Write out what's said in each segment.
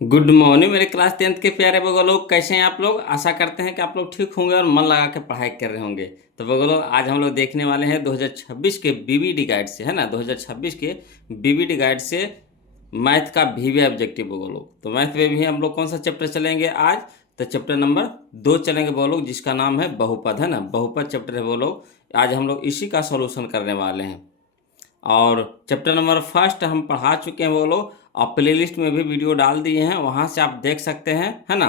Good morning मेरे class 10th के प्यारे बगो लोग, कैसे हैं आप लोग। आशा करते हैं कि आप लोग ठीक होंगे और मन लगा के पढ़ाई कर रहे होंगे। तो बगो लोग, आज हम लोग देखने वाले हैं 2026 के बीबीडी गाइड से, है ना। 2026 के बीबीडी गाइड से मैथ का वीवी ऑब्जेक्टिव बगो लोग। तो मैथ में भी हम लोग कौन सा चैप्टर चलेंगे आज। तो चैप्टर नंबर 2 चलेंगे बगो लोग, जिसका नाम है बहुपद, है ना। बहुपद चैप्टर है बगो लोग। आज हम लोग इसी का सॉल्यूशन करने वाले हैं। और चैप्टर नंबर फर्स्ट हम पढ़ा चुके हैं वो लोग, और प्लेलिस्ट में भी वीडियो डाल दिए हैं, वहाँ से आप देख सकते हैं, है ना।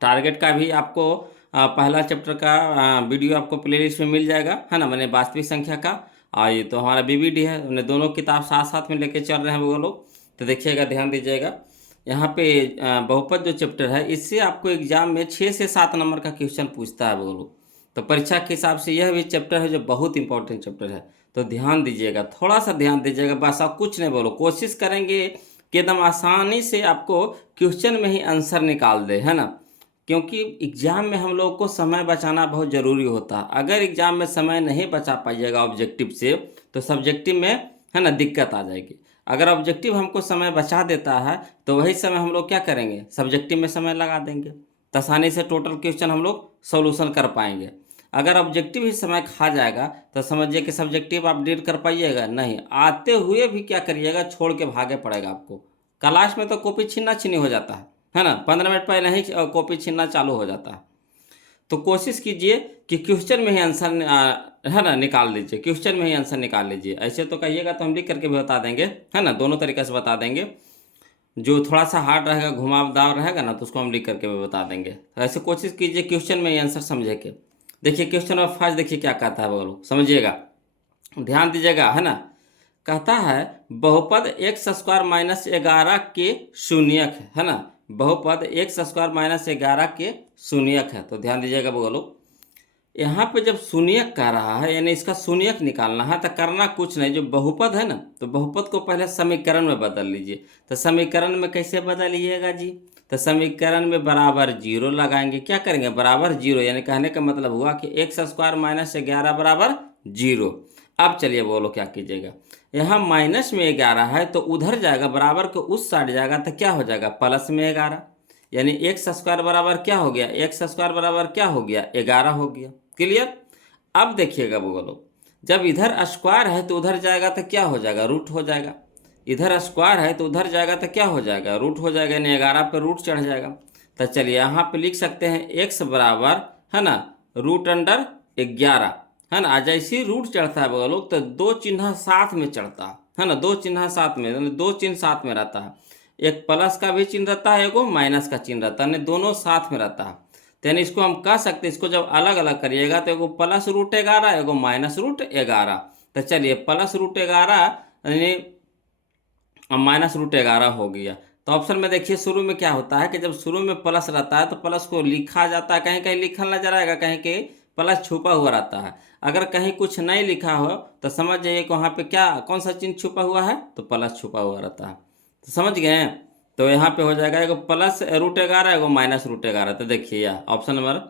टारगेट का भी आपको पहला चैप्टर का वीडियो आपको प्लेलिस्ट में मिल जाएगा, है ना। मैंने वास्तविक संख्या का, और ये तो हमारा बीबीडी है, उन्हें दोनों किताब साथ साथ में लेके चल रहे हैं वो लोग। तो देखिएगा, ध्यान दीजिएगा। यहाँ पे बहुपद जो चैप्टर है, इससे आपको एग्जाम में 6 से 7 नंबर का क्वेश्चन पूछता है वो लोग। तो परीक्षा के हिसाब से यह भी चैप्टर है जो बहुत इंपॉर्टेंट चैप्टर है। तो ध्यान दीजिएगा, थोड़ा सा ध्यान दीजिएगा, बस आप कुछ नहीं बोलो। कोशिश करेंगे कि एकदम आसानी से आपको क्वेश्चन में ही आंसर निकाल दे, है ना। क्योंकि एग्जाम में हम लोग को समय बचाना बहुत ज़रूरी होता है। अगर एग्जाम में समय नहीं बचा पाइएगा ऑब्जेक्टिव से, तो सब्जेक्टिव में, है ना, दिक्कत आ जाएगी। अगर ऑब्जेक्टिव हमको समय बचा देता है, तो वही समय हम लोग क्या करेंगे, सब्जेक्टिव में समय लगा देंगे, तो आसानी से टोटल क्वेश्चन हम लोग सोल्यूशन कर पाएंगे। अगर ऑब्जेक्टिव ही समय खा जाएगा, तो समझिए कि सब्जेक्टिव आप डील कर पाइएगा नहीं। आते हुए भी क्या करिएगा, छोड़ के भागे पड़ेगा आपको। क्लास में तो कॉपी छीनना छीनी हो जाता है ना। 15 मिनट पहले ही कॉपी छीनना चालू हो जाता है। तो कोशिश कीजिए कि क्वेश्चन में ही आंसर है ना निकाल लीजिए, क्वेश्चन में ही आंसर निकाल लीजिए। ऐसे तो कहिएगा तो हम लिख करके भी बता देंगे, है ना, दोनों तरीके से बता देंगे। जो थोड़ा सा हार्ड रहेगा, घुमावदार रहेगा ना, तो उसको हम लिख करके भी बता देंगे। तो ऐसे कोशिश कीजिए क्वेश्चन में ही आंसर समझे के। देखिए क्वेश्चन नंबर फर्स्ट, देखिए क्या कहता है वो लोग, समझिएगा, ध्यान दीजिएगा, है ना। कहता है बहुपद एक्स स्क्वायर माइनस 11 के शून्यक है ना। बहुपद एक्स स्क्वायर माइनस 11 के शून्यक है। तो ध्यान दीजिएगा बोलो, यहाँ पे जब शून्यक कह रहा है, यानी इसका शून्यक निकालना है, तो करना कुछ नहीं। जो बहुपद है ना, तो बहुपद को पहले समीकरण में बदल लीजिए। तो समीकरण में कैसे बदलिएगा जी, तो समीकरण में बराबर जीरो लगाएंगे। क्या करेंगे, बराबर जीरो, यानी कहने का मतलब हुआ कि एक्स स्क्वायर माइनस 11 बराबर जीरो। अब चलिए बोलो क्या कीजिएगा, यहाँ माइनस में 11 है तो उधर जाएगा, बराबर के उस साइड जाएगा, तो क्या हो जाएगा, प्लस में 11। यानी एक्स स्क्वायर बराबर क्या हो गया, एक्स स्क्वायर बराबर क्या हो गया, 11 हो गया। क्लियर। अब देखिएगा बोलो, जब इधर स्क्वायर है तो उधर जाएगा तो क्या हो जाएगा, रूट हो जाएगा। इधर स्क्वायर है तो उधर जाएगा तो क्या हो जाएगा, रूट हो जाएगा, यानी 11 पर रूट चढ़ जाएगा। तो चलिए यहाँ पे लिख सकते हैं एक्स बराबर, है ना, रूट अंडर 11, है ना। जैसे ही रूट चढ़ता है बगल लोग, तो दो चिन्ह साथ में चढ़ता है ना, दो चिन्ह साथ में, यानी दो चिन्ह साथ में रहता है। एक प्लस का भी चिन्ह रहता है, एगो माइनस का चिन्ह रहता है, यानी दोनों साथ में रहता है। तो यानी इसको हम कह सकते हैं, इसको जब अलग अलग करिएगा तो एगो प्लस रूट 11, एगो माइनस रूट 11। तो चलिए प्लस रूट 11 यानी माइनस रूट 11 हो गया। तो ऑप्शन में देखिए, शुरू में क्या होता है कि जब शुरू में प्लस रहता है तो प्लस को लिखा जाता है, कहीं कहीं लिखा नजर आएगा, कहीं कहीं प्लस छुपा हुआ रहता है। अगर कहीं कुछ नहीं लिखा हो तो समझ जाइए कि वहाँ पे क्या, कौन सा चिन्ह छुपा हुआ है, तो प्लस छुपा हुआ रहता है। तो समझ गए। तो यहाँ पे हो जाएगा एगो प्लस रूट 11, एगो माइनस रूट 11। तो देखिए यह ऑप्शन नंबर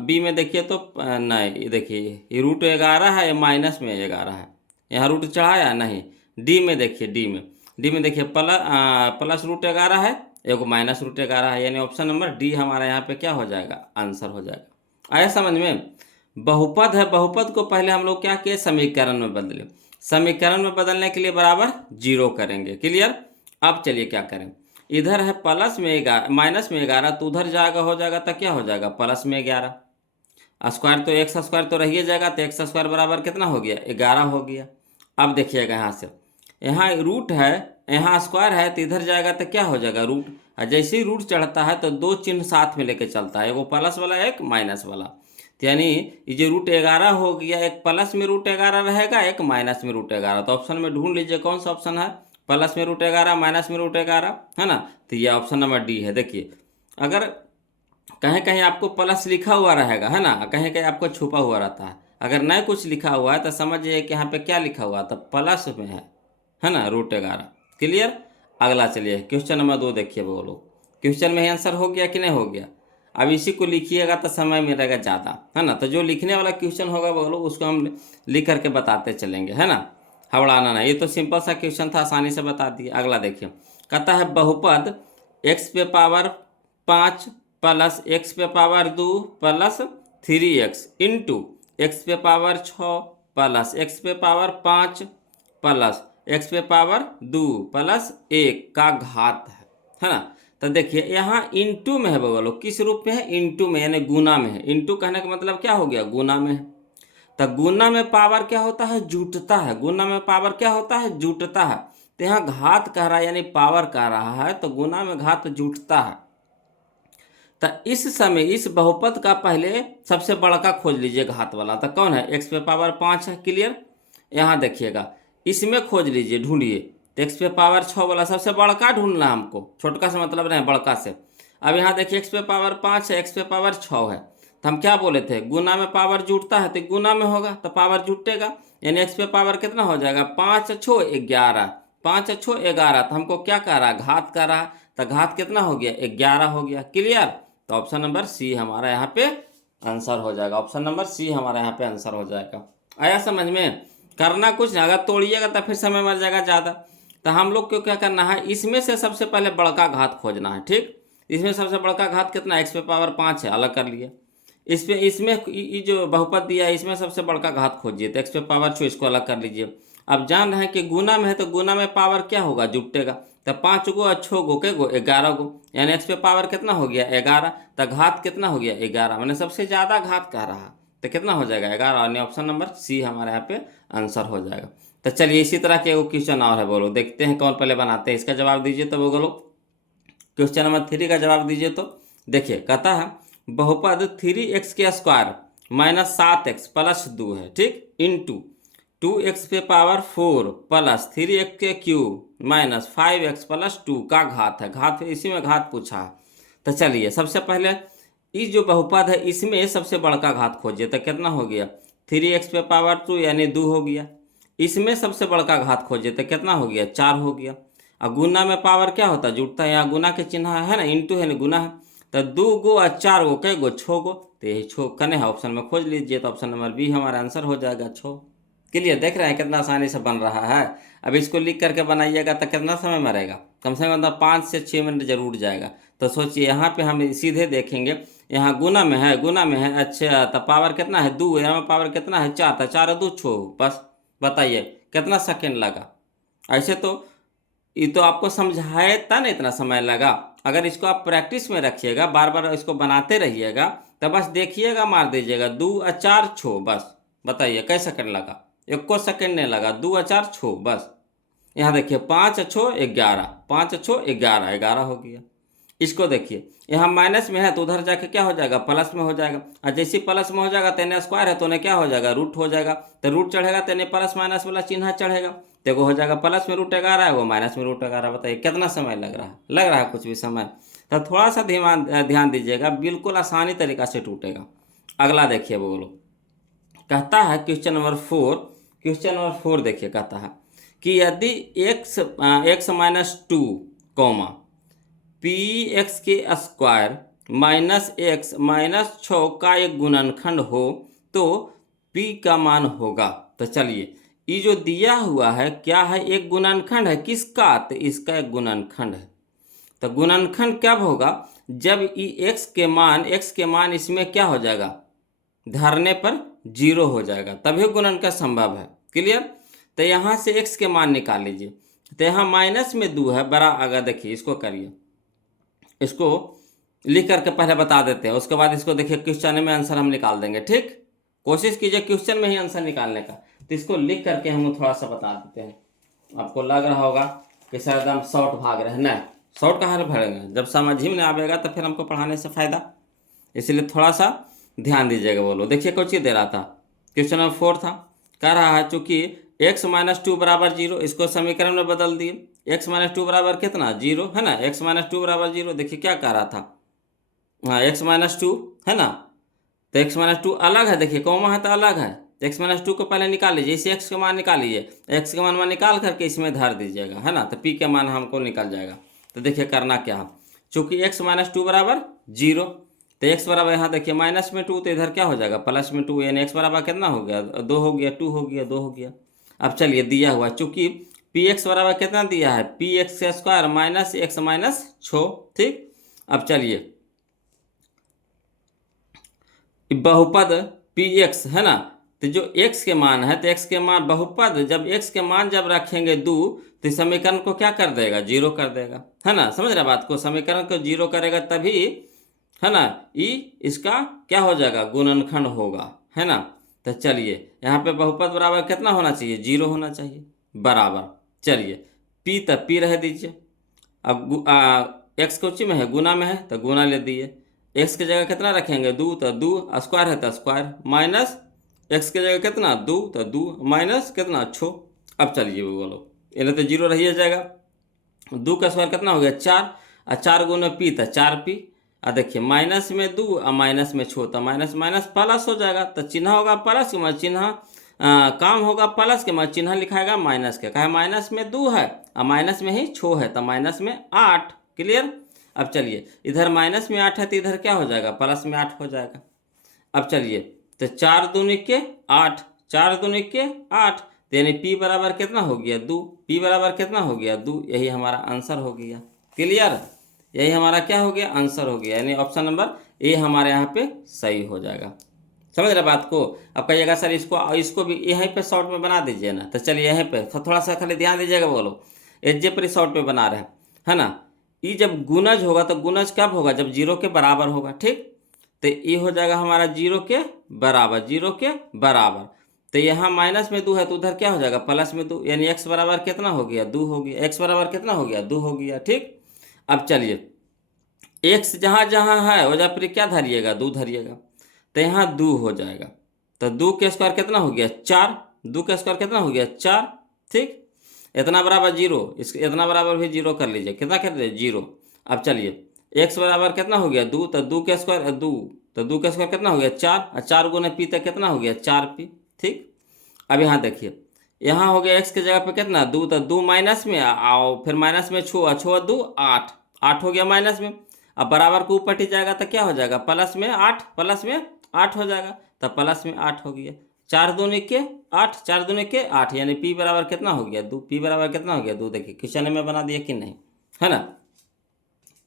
बी में देखिए तो नहीं, ये देखिए ये रूट 11 है, ये माइनस में 11 है, यहाँ रूट चढ़ाया नहीं। डी में देखिए, डी में देखिए प्लस रूट 11 है, एगो माइनस रूट 11 है, यानी ऑप्शन नंबर डी हमारा यहाँ पे क्या हो जाएगा, आंसर हो जाएगा। आया समझ में। बहुपद है, बहुपद को पहले हम लोग क्या किए, समीकरण में बदले। समीकरण में बदलने के लिए बराबर जीरो करेंगे। क्लियर। अब चलिए क्या करें, इधर है प्लस में 11, माइनस में 11, तो उधर जाएगा, हो जाएगा, तो क्या हो जाएगा, प्लस में 11। स्क्वायर तो एक्स स्क्वायर तो रहिए जाएगा, तो एक्स स्क्वायर बराबर कितना हो गया, 11 हो गया। अब देखिएगा यहाँ से, यहाँ रूट है, यहाँ स्क्वायर है, तो इधर जाएगा तो क्या हो जाएगा, रूट। और जैसे ही रूट चढ़ता है तो दो चिन्ह साथ में लेके चलता है, एगो प्लस वाला एक माइनस वाला। तो यानी ये जो रूट 11 हो गया, एक प्लस में रूट 11 रहेगा, एक माइनस में रूट 11। तो ऑप्शन में ढूंढ लीजिए कौन सा ऑप्शन है, प्लस में रूट 11, माइनस में रूट 11, है ना। तो ये ऑप्शन नंबर डी है। देखिए, अगर कहीं कहीं आपको प्लस लिखा हुआ रहेगा, है ना, कहीं कहीं आपको छुपा हुआ रहता है। अगर नहीं कुछ लिखा हुआ है तो समझिए कि यहाँ पे क्या लिखा हुआ है, तो प्लस में है ना, रूट 11। क्लियर। अगला चलिए क्वेश्चन नंबर 2 देखिए वो लोग, क्वेश्चन में ही आंसर हो गया कि नहीं हो गया। अब इसी को लिखिएगा तो समय मिलेगा ज़्यादा, है ना। तो जो लिखने वाला क्वेश्चन होगा वो लोग उसको हम लिख करके बताते चलेंगे, है ना, हवड़ाना नहीं। ये तो सिंपल सा क्वेश्चन था, आसानी से बता दिए। अगला देखिए, कहता है बहुपद x पे पावर 5 प्लस x पे power 2 plus 3x into x पे पावर 6 प्लस x पे पावर 5 प्लस x पे पावर 2 प्लस 1 का घात है ना। तो देखिए यहाँ इंटू में है बगलो, किस रूप में है, इंटू में, यानी गुना में है। इंटू कहने का मतलब क्या हो गया, गुना में है। तो गुना में पावर क्या होता है, जुटता है। गुना में पावर क्या होता है, जुटता है। तो यहाँ घात कह रहा है यानी पावर कह रहा है, तो गुना में घात जुटता है। तो इस समय इस बहुपद का पहले सबसे बड़का खोज लीजिए घात वाला। तो कौन है, x पे पावर 5 है, क्लियर। यहाँ देखिएगा इसमें खोज लीजिए, ढूंढिए। तो x पे पावर 6 वाला सबसे बड़का ढूंढना है हमको, छोटका से मतलब नहीं, बड़का से। अब यहाँ देखिए x पे पावर 5 है, x पे पावर 6 है। तो हम क्या बोले थे, गुना में पावर जुटता है, तो गुना में होगा तो पावर जुटेगा, यानी x पे पावर कितना हो जाएगा, 5 6 11, 5 6 11। तो हमको क्या कह रहा है, घात कर रहा है। तो घात कितना हो गया, 11 हो गया, क्लियर। तो ऑप्शन नंबर सी हमारा यहाँ पे आंसर हो जाएगा। ऑप्शन नंबर सी हमारा यहाँ पे आंसर हो जाएगा। आया समझ में, करना कुछ नहीं, अगर तोड़िएगा तो फिर समय मर जाएगा ज़्यादा। तो हम लोग को क्या करना है, इसमें से सबसे पहले बड़का घात खोजना है, ठीक। इसमें सबसे बड़का घात कितना, x पे पावर 5 है, अलग कर लिए। इसमें ये जो बहुपद दिया है इसमें सबसे बड़का घात खोजिए, तो x पे पावर 6, इसको अलग कर लीजिए। अब जान रहे हैं कि गुना में है, तो गुना में पावर क्या होगा, जुटेगा। तो 5 गो और 6 गो के गो 11 गो, यानी x पे पावर कितना हो गया, 11। तो घात कितना हो गया, 11, मैंने सबसे ज़्यादा घात कह रहा, तो कितना हो जाएगा, 11। यानी ऑप्शन नंबर सी हमारे यहाँ पे आंसर हो जाएगा। तो चलिए इसी तरह के वो क्वेश्चन और है, बोलो देखते हैं कौन पहले बनाते हैं। इसका जवाब दीजिए तो बोलो, क्वेश्चन नंबर 3 का जवाब दीजिए। तो देखिए कहता है बहुपद 3x के स्क्वायर माइनस 7x प्लस 2 है, ठीक, इंटू 2x पे पावर 4 प्लस 3x के क्यूब माइनस 5x प्लस 2 का घात है। घात इसी में घात पूछा है। तो चलिए सबसे पहले इस जो बहुपद है इसमें सबसे बड़का घात खोजिए। तो कितना हो गया, 3x पे पावर 2 यानी 2 हो गया। इसमें सबसे बड़का घात खोजिए तो कितना हो गया, 4 हो गया। और गुना में पावर क्या होता है, जुटता है। यहाँ गुना के चिन्ह है ना, इंटू है ना, गुना है। तो 2 गो और 4 गो कै गो, 6 गो। तो यही 6 कने है, ऑप्शन में खोज लीजिए। तो ऑप्शन नंबर बी हमारा आंसर हो जाएगा, 6। क्लियर, देख रहे हैं कितना आसानी से बन रहा है। अब इसको लिख करके बनाइएगा तो कितना समय मरेगा, कम से कम 5 से 6 मिनट जरूर जाएगा। तो सोचिए यहाँ पे हम सीधे देखेंगे, यहाँ गुना में है, गुना में है, अच्छा। तो पावर कितना है, 2, यहाँ में पावर कितना है, 4। तो 4 2 6, बस बताइए कितना सेकेंड लगा। ऐसे तो ये तो आपको समझाए था ना, इतना समय लगा। अगर इसको आप प्रैक्टिस में रखिएगा, बार बार इसको बनाते रहिएगा, तो बस देखिएगा, मार दीजिएगा 2 और 4 6, बस बताइए कै सेकंड लगा, 1 सेकंड नहीं लगा, 2 और 4 6 बस। यहाँ देखिए 5 6 11, 5 6 11, 11 हो गया। इसको देखिए यहाँ माइनस में है तो उधर जाके क्या हो जाएगा, प्लस में हो जाएगा। और जैसे प्लस में हो जाएगा तो इन्हें स्क्वायर है तो उन्हें क्या हो जाएगा, रूट हो जाएगा। तो रूट चढ़ेगा तो इन्हें प्लस माइनस वाला चिन्ह चढ़ेगा, तो वो हो जाएगा प्लस में रूट 11 है, वो माइनस में रूट 11। बताइए कितना समय लग रहा है, लग रहा है कुछ भी समय। तो थोड़ा सा ध्यान दीजिएगा, बिल्कुल आसानी तरीका से टूटेगा। अगला देखिए बोलो, कहता है क्वेश्चन नंबर 4। क्वेश्चन नंबर 4 देखिए, कहता है कि यदि x minus 2 comma P x के स्क्वायर माइनस एक्स माइनस 6 का एक गुणनखंड हो तो p का मान होगा। तो चलिए ये जो दिया हुआ है क्या है, एक गुणनखंड है, किसका, तो इसका एक गुणनखंड है। तो गुणनखंड कब होगा, जब x के मान इसमें क्या हो जाएगा, धरने पर 0 हो जाएगा, तभी गुणनखंड संभव है। क्लियर। तो यहाँ से x के मान निकाल लीजिए। तो यहाँ माइनस में 2 है बड़ा, अगर देखिए इसको करिए, इसको लिख करके पहले बता देते हैं, उसके बाद इसको देखिए क्वेश्चन में आंसर हम निकाल देंगे, ठीक। कोशिश कीजिए क्वेश्चन में ही आंसर निकालने का। तो इसको लिख करके हम थोड़ा सा बता देते हैं। आपको लग रहा होगा कि सर एकदम शॉर्ट भाग रहे हैं, ना शॉर्ट कहाँ भरेंगे, जब समझ ही में नहीं आएगा तो फिर हमको पढ़ाने से फ़ायदा, इसलिए थोड़ा सा ध्यान दीजिएगा। बोलो देखिए कुछ ही दे रहा था, क्वेश्चन नंबर 4 था, कह रहा है चूँकि x माइनस 2 बराबर 0, इसको समीकरण में बदल दिए। x माइनस 2 बराबर कितना, 0 है ना, x माइनस 2 बराबर 0। देखिए क्या कह रहा था, हाँ x माइनस 2 है ना, तो x माइनस 2 अलग है, देखिए कॉमा है तो अलग है। x माइनस 2 को पहले निकाल लीजिए, इसे x का मान निकाल लीजिए, x का मान निकाल करके इसमें धर दीजिएगा, है ना, तो p का मान हमको निकल जाएगा। तो देखिए करना क्या है, चूँकि x माइनस 2 बराबर 0, तो x बराबर यहाँ देखिए माइनस में 2, तो इधर क्या हो जाएगा, प्लस में 2, यानी x बराबर कितना हो गया, 2 हो गया, 2 हो गया, 2 हो गया। अब चलिए दिया हुआ चूँकि पी एक्स बराबर कितना दिया है, पी एक्स का स्क्वायर माइनस एक्स माइनस 6। ठीक, अब चलिए बहुपद पी एक्स है ना, तो जो x के मान है, तो x के मान बहुपद जब x के मान जब रखेंगे 2 तो इस समीकरण को क्या कर देगा, जीरो कर देगा, है ना। समझ रहे बात को, समीकरण को जीरो करेगा तभी, है ना, ई इसका क्या हो जाएगा, गुणनखंड होगा, है ना। तो चलिए यहाँ पे बहुपद बराबर कितना होना चाहिए, जीरो होना चाहिए, बराबर। चलिए पी तब पी रह दीजिए। अब एक्स कोची में है, गुना में है, तो गुना ले दिए। एक्स की जगह कितना रखेंगे, 2, तो 2 स्क्वायर है तो स्क्वायर, माइनस एक्स की जगह कितना 2, तो 2 माइनस कितना 6। अब चलिए वो बोलो, इन्हें तो जीरो रही जाएगा। 2 का स्क्वायर कितना हो गया 4, और 4 गुना पी तो 4p। और देखिए माइनस में 2 और माइनस में 6, तो माइनस माइनस प्लस हो जाएगा, तो चिन्ह होगा प्लस के मैं चिन्ह काम होगा प्लस के मैं चिन्ह लिखाएगा माइनस के, कहे माइनस में 2 है और माइनस में ही 6 है, तो माइनस में 8। क्लियर। अब चलिए इधर माइनस में 8 है तो इधर क्या हो जाएगा, प्लस में 8 हो जाएगा। अब चलिए तो 4 दूनी के 8, 4 दूनी के 8, तो यानी p बराबर कितना हो गया 2, p बराबर कितना हो गया 2, यही हमारा आंसर हो गया। क्लियर, यही हमारा क्या हो गया, आंसर हो गया, यानी ऑप्शन नंबर ए हमारे यहाँ पे सही हो जाएगा। समझ रहे बात को। अब कहिएगा सर इसको भी यहीं पे शॉर्ट में बना दीजिए ना, तो चलिए यहीं पे थोड़ा सा खाली ध्यान दीजिएगा, बोलो एजे पर शॉर्ट में बना रहे हैं, है ना। ये जब गुणज होगा तो गुणज कब होगा, जब जीरो के बराबर होगा। ठीक, तो ये हो जाएगा हमारा जीरो के बराबर, जीरो के बराबर। तो यहाँ माइनस में 2 है तो उधर क्या हो जाएगा, प्लस में 2, यानी x बराबर कितना हो गया 2 हो गया, x बराबर कितना हो गया 2 हो गया। ठीक, अब चलिए x जहाँ जहाँ है वजह पर क्या धरिएगा 2 धरिएगा, तो यहाँ 2 हो जाएगा। तो 2 के स्क्वायर कितना हो गया 4, 2 का स्क्वायर कितना हो गया 4। ठीक, इतना बराबर जीरो, इस इतना बराबर भी जीरो कर लीजिए, कितना कर लीजिए जीरो। अब चलिए x बराबर कितना हो गया 2, तो 2 के स्क्वायर 2, तो 2 का स्क्वायर कितना हो गया 4, और 4 गुना पी तक कितना हो गया 4p। ठीक, अब यहाँ देखिए यहाँ हो गया x की जगह पे कितना 2, तो 2 माइनस में आओ, फिर माइनस में 6, 6 2 8, 8 हो गया माइनस में। अब बराबर को ऊपर टिक जाएगा तो क्या हो जाएगा, प्लस में 8, प्लस में 8 हो जाएगा, तो प्लस में 8 हो गया। 4 दूनी के 8, 4 दूनी के 8, यानी p बराबर कितना हो गया 2, p बराबर कितना हो गया 2। देखिए क्वेश्चन में बना दिया कि नहीं, है ना।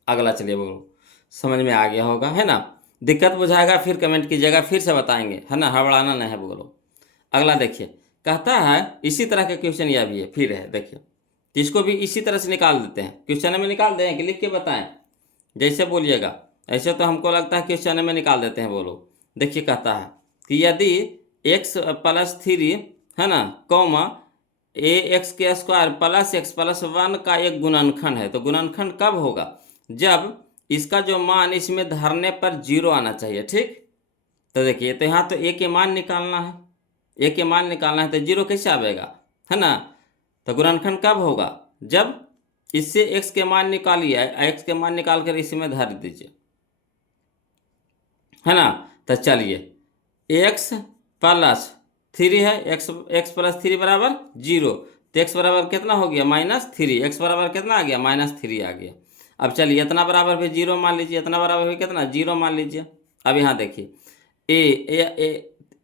अगला चलिए बोलो, समझ में आ गया होगा, है ना। दिक्कत बुझाएगा फिर कमेंट कीजिएगा, फिर से बताएंगे, है ना, हड़बड़ाना नहीं है बोलो। अगला देखिए कहता है इसी तरह का क्वेश्चन यह भी है, फिर है देखिए, तो इसको भी इसी तरह से निकाल देते हैं, क्वेश्चन में निकाल दें कि लिख के बताएं, जैसे बोलिएगा। ऐसे तो हमको लगता है क्वेश्चन में निकाल देते हैं, बोलो। देखिए कहता है कि यदि x + 3 है ना कॉमा ax के स्क्वायर प्लस x + 1 का एक गुणनखंड है, तो गुणनखंड कब होगा, जब इसका जो मान इसमें धरने पर 0 आना चाहिए। ठीक, तो देखिए तो यहाँ तो a के मान निकालना है, a के मान निकालना है, तो 0 कैसे आएगा, है ना। तो गुणनखंड कब होगा, जब इससे x के मान निकालिए, x के मान निकाल कर इसमें धर दीजिए, है ना। तो चलिए x + 3 है, x + 3 बराबर 0, तो x बराबर कितना हो गया -3, x बराबर कितना आ गया -3 आ गया। अब चलिए इतना बराबर भी 0 मान लीजिए, इतना बराबर भी कितना 0 मान लीजिए। अब यहाँ देखिए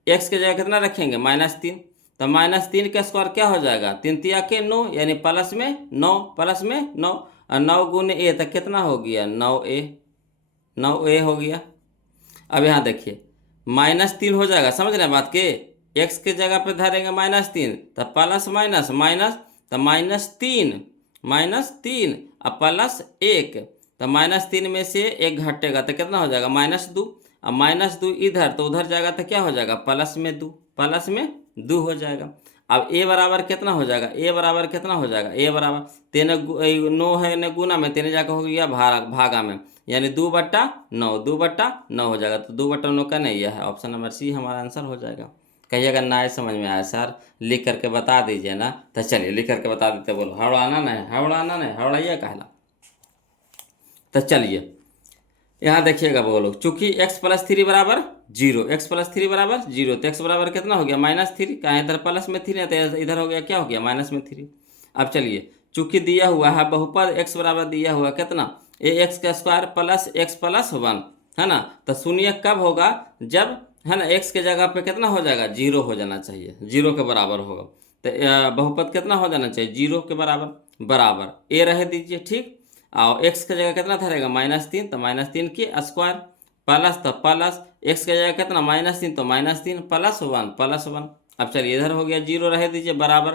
x की जगह कितना रखेंगे -3, तो -3 का स्क्वायर क्या हो जाएगा 3 तिया के 9, यानी प्लस में 9, प्लस में 9, और 9 गुने a तक कितना हो गया 9a, 9a हो गया। अब यहाँ देखिए -3 हो जाएगा, समझ रहे हैं बात के, x के जगह पे धरेंगे -3, तो प्लस माइनस माइनस, तो -3 और +1, तो -3 में से 1 घटेगा तो कितना हो जाएगा -2, और -2 इधर तो उधर जाएगा तो क्या हो जाएगा प्लस में 2, प्लस में 2 हो जाएगा। अब a बराबर कितना हो जाएगा, a बराबर कितना हो जाएगा, a बराबर 9 है न गुना में 3 जाकर हो गया भागा में, यानी 2/9, 2/9 हो जाएगा, तो 2/9 का नहीं है, ऑप्शन नंबर सी हमारा आंसर हो जाएगा। कहिएगा ना समझ में आया सर, लिख करके बता दीजिए ना, तो चलिए लिख करके बता देते, बोलो हड़बड़ाना नहीं, हड़बड़ाइए कहला। तो चलिए यहाँ देखिएगा बोलो, चूंकि x + 3 बराबर 0, x + 3 बराबर 0, तो x बराबर कितना हो गया -3, कहाँ इधर प्लस में 3 है तो इधर हो गया क्या हो गया -3। अब चलिए चूंकि दिया हुआ है बहुपद x बराबर दिया हुआ कितना ax का स्क्वायर प्लस x + 1, है ना। तो शून्य कब होगा, जब, है ना, x के जगह पे कितना हो जाएगा 0 हो जाना चाहिए, 0 के बराबर होगा। तो बहुपद कितना हो जाना चाहिए, 0 के बराबर, बराबर ए रह दीजिए, ठीक। और एक्स की जगह कितना धरेगा, -3, तो -3 की स्क्वायर, प्लस तो प्लस एक्स की जगह कितना -3, तो -3 +1 +1। अब चलिए इधर हो गया 0 रह दीजिए, बराबर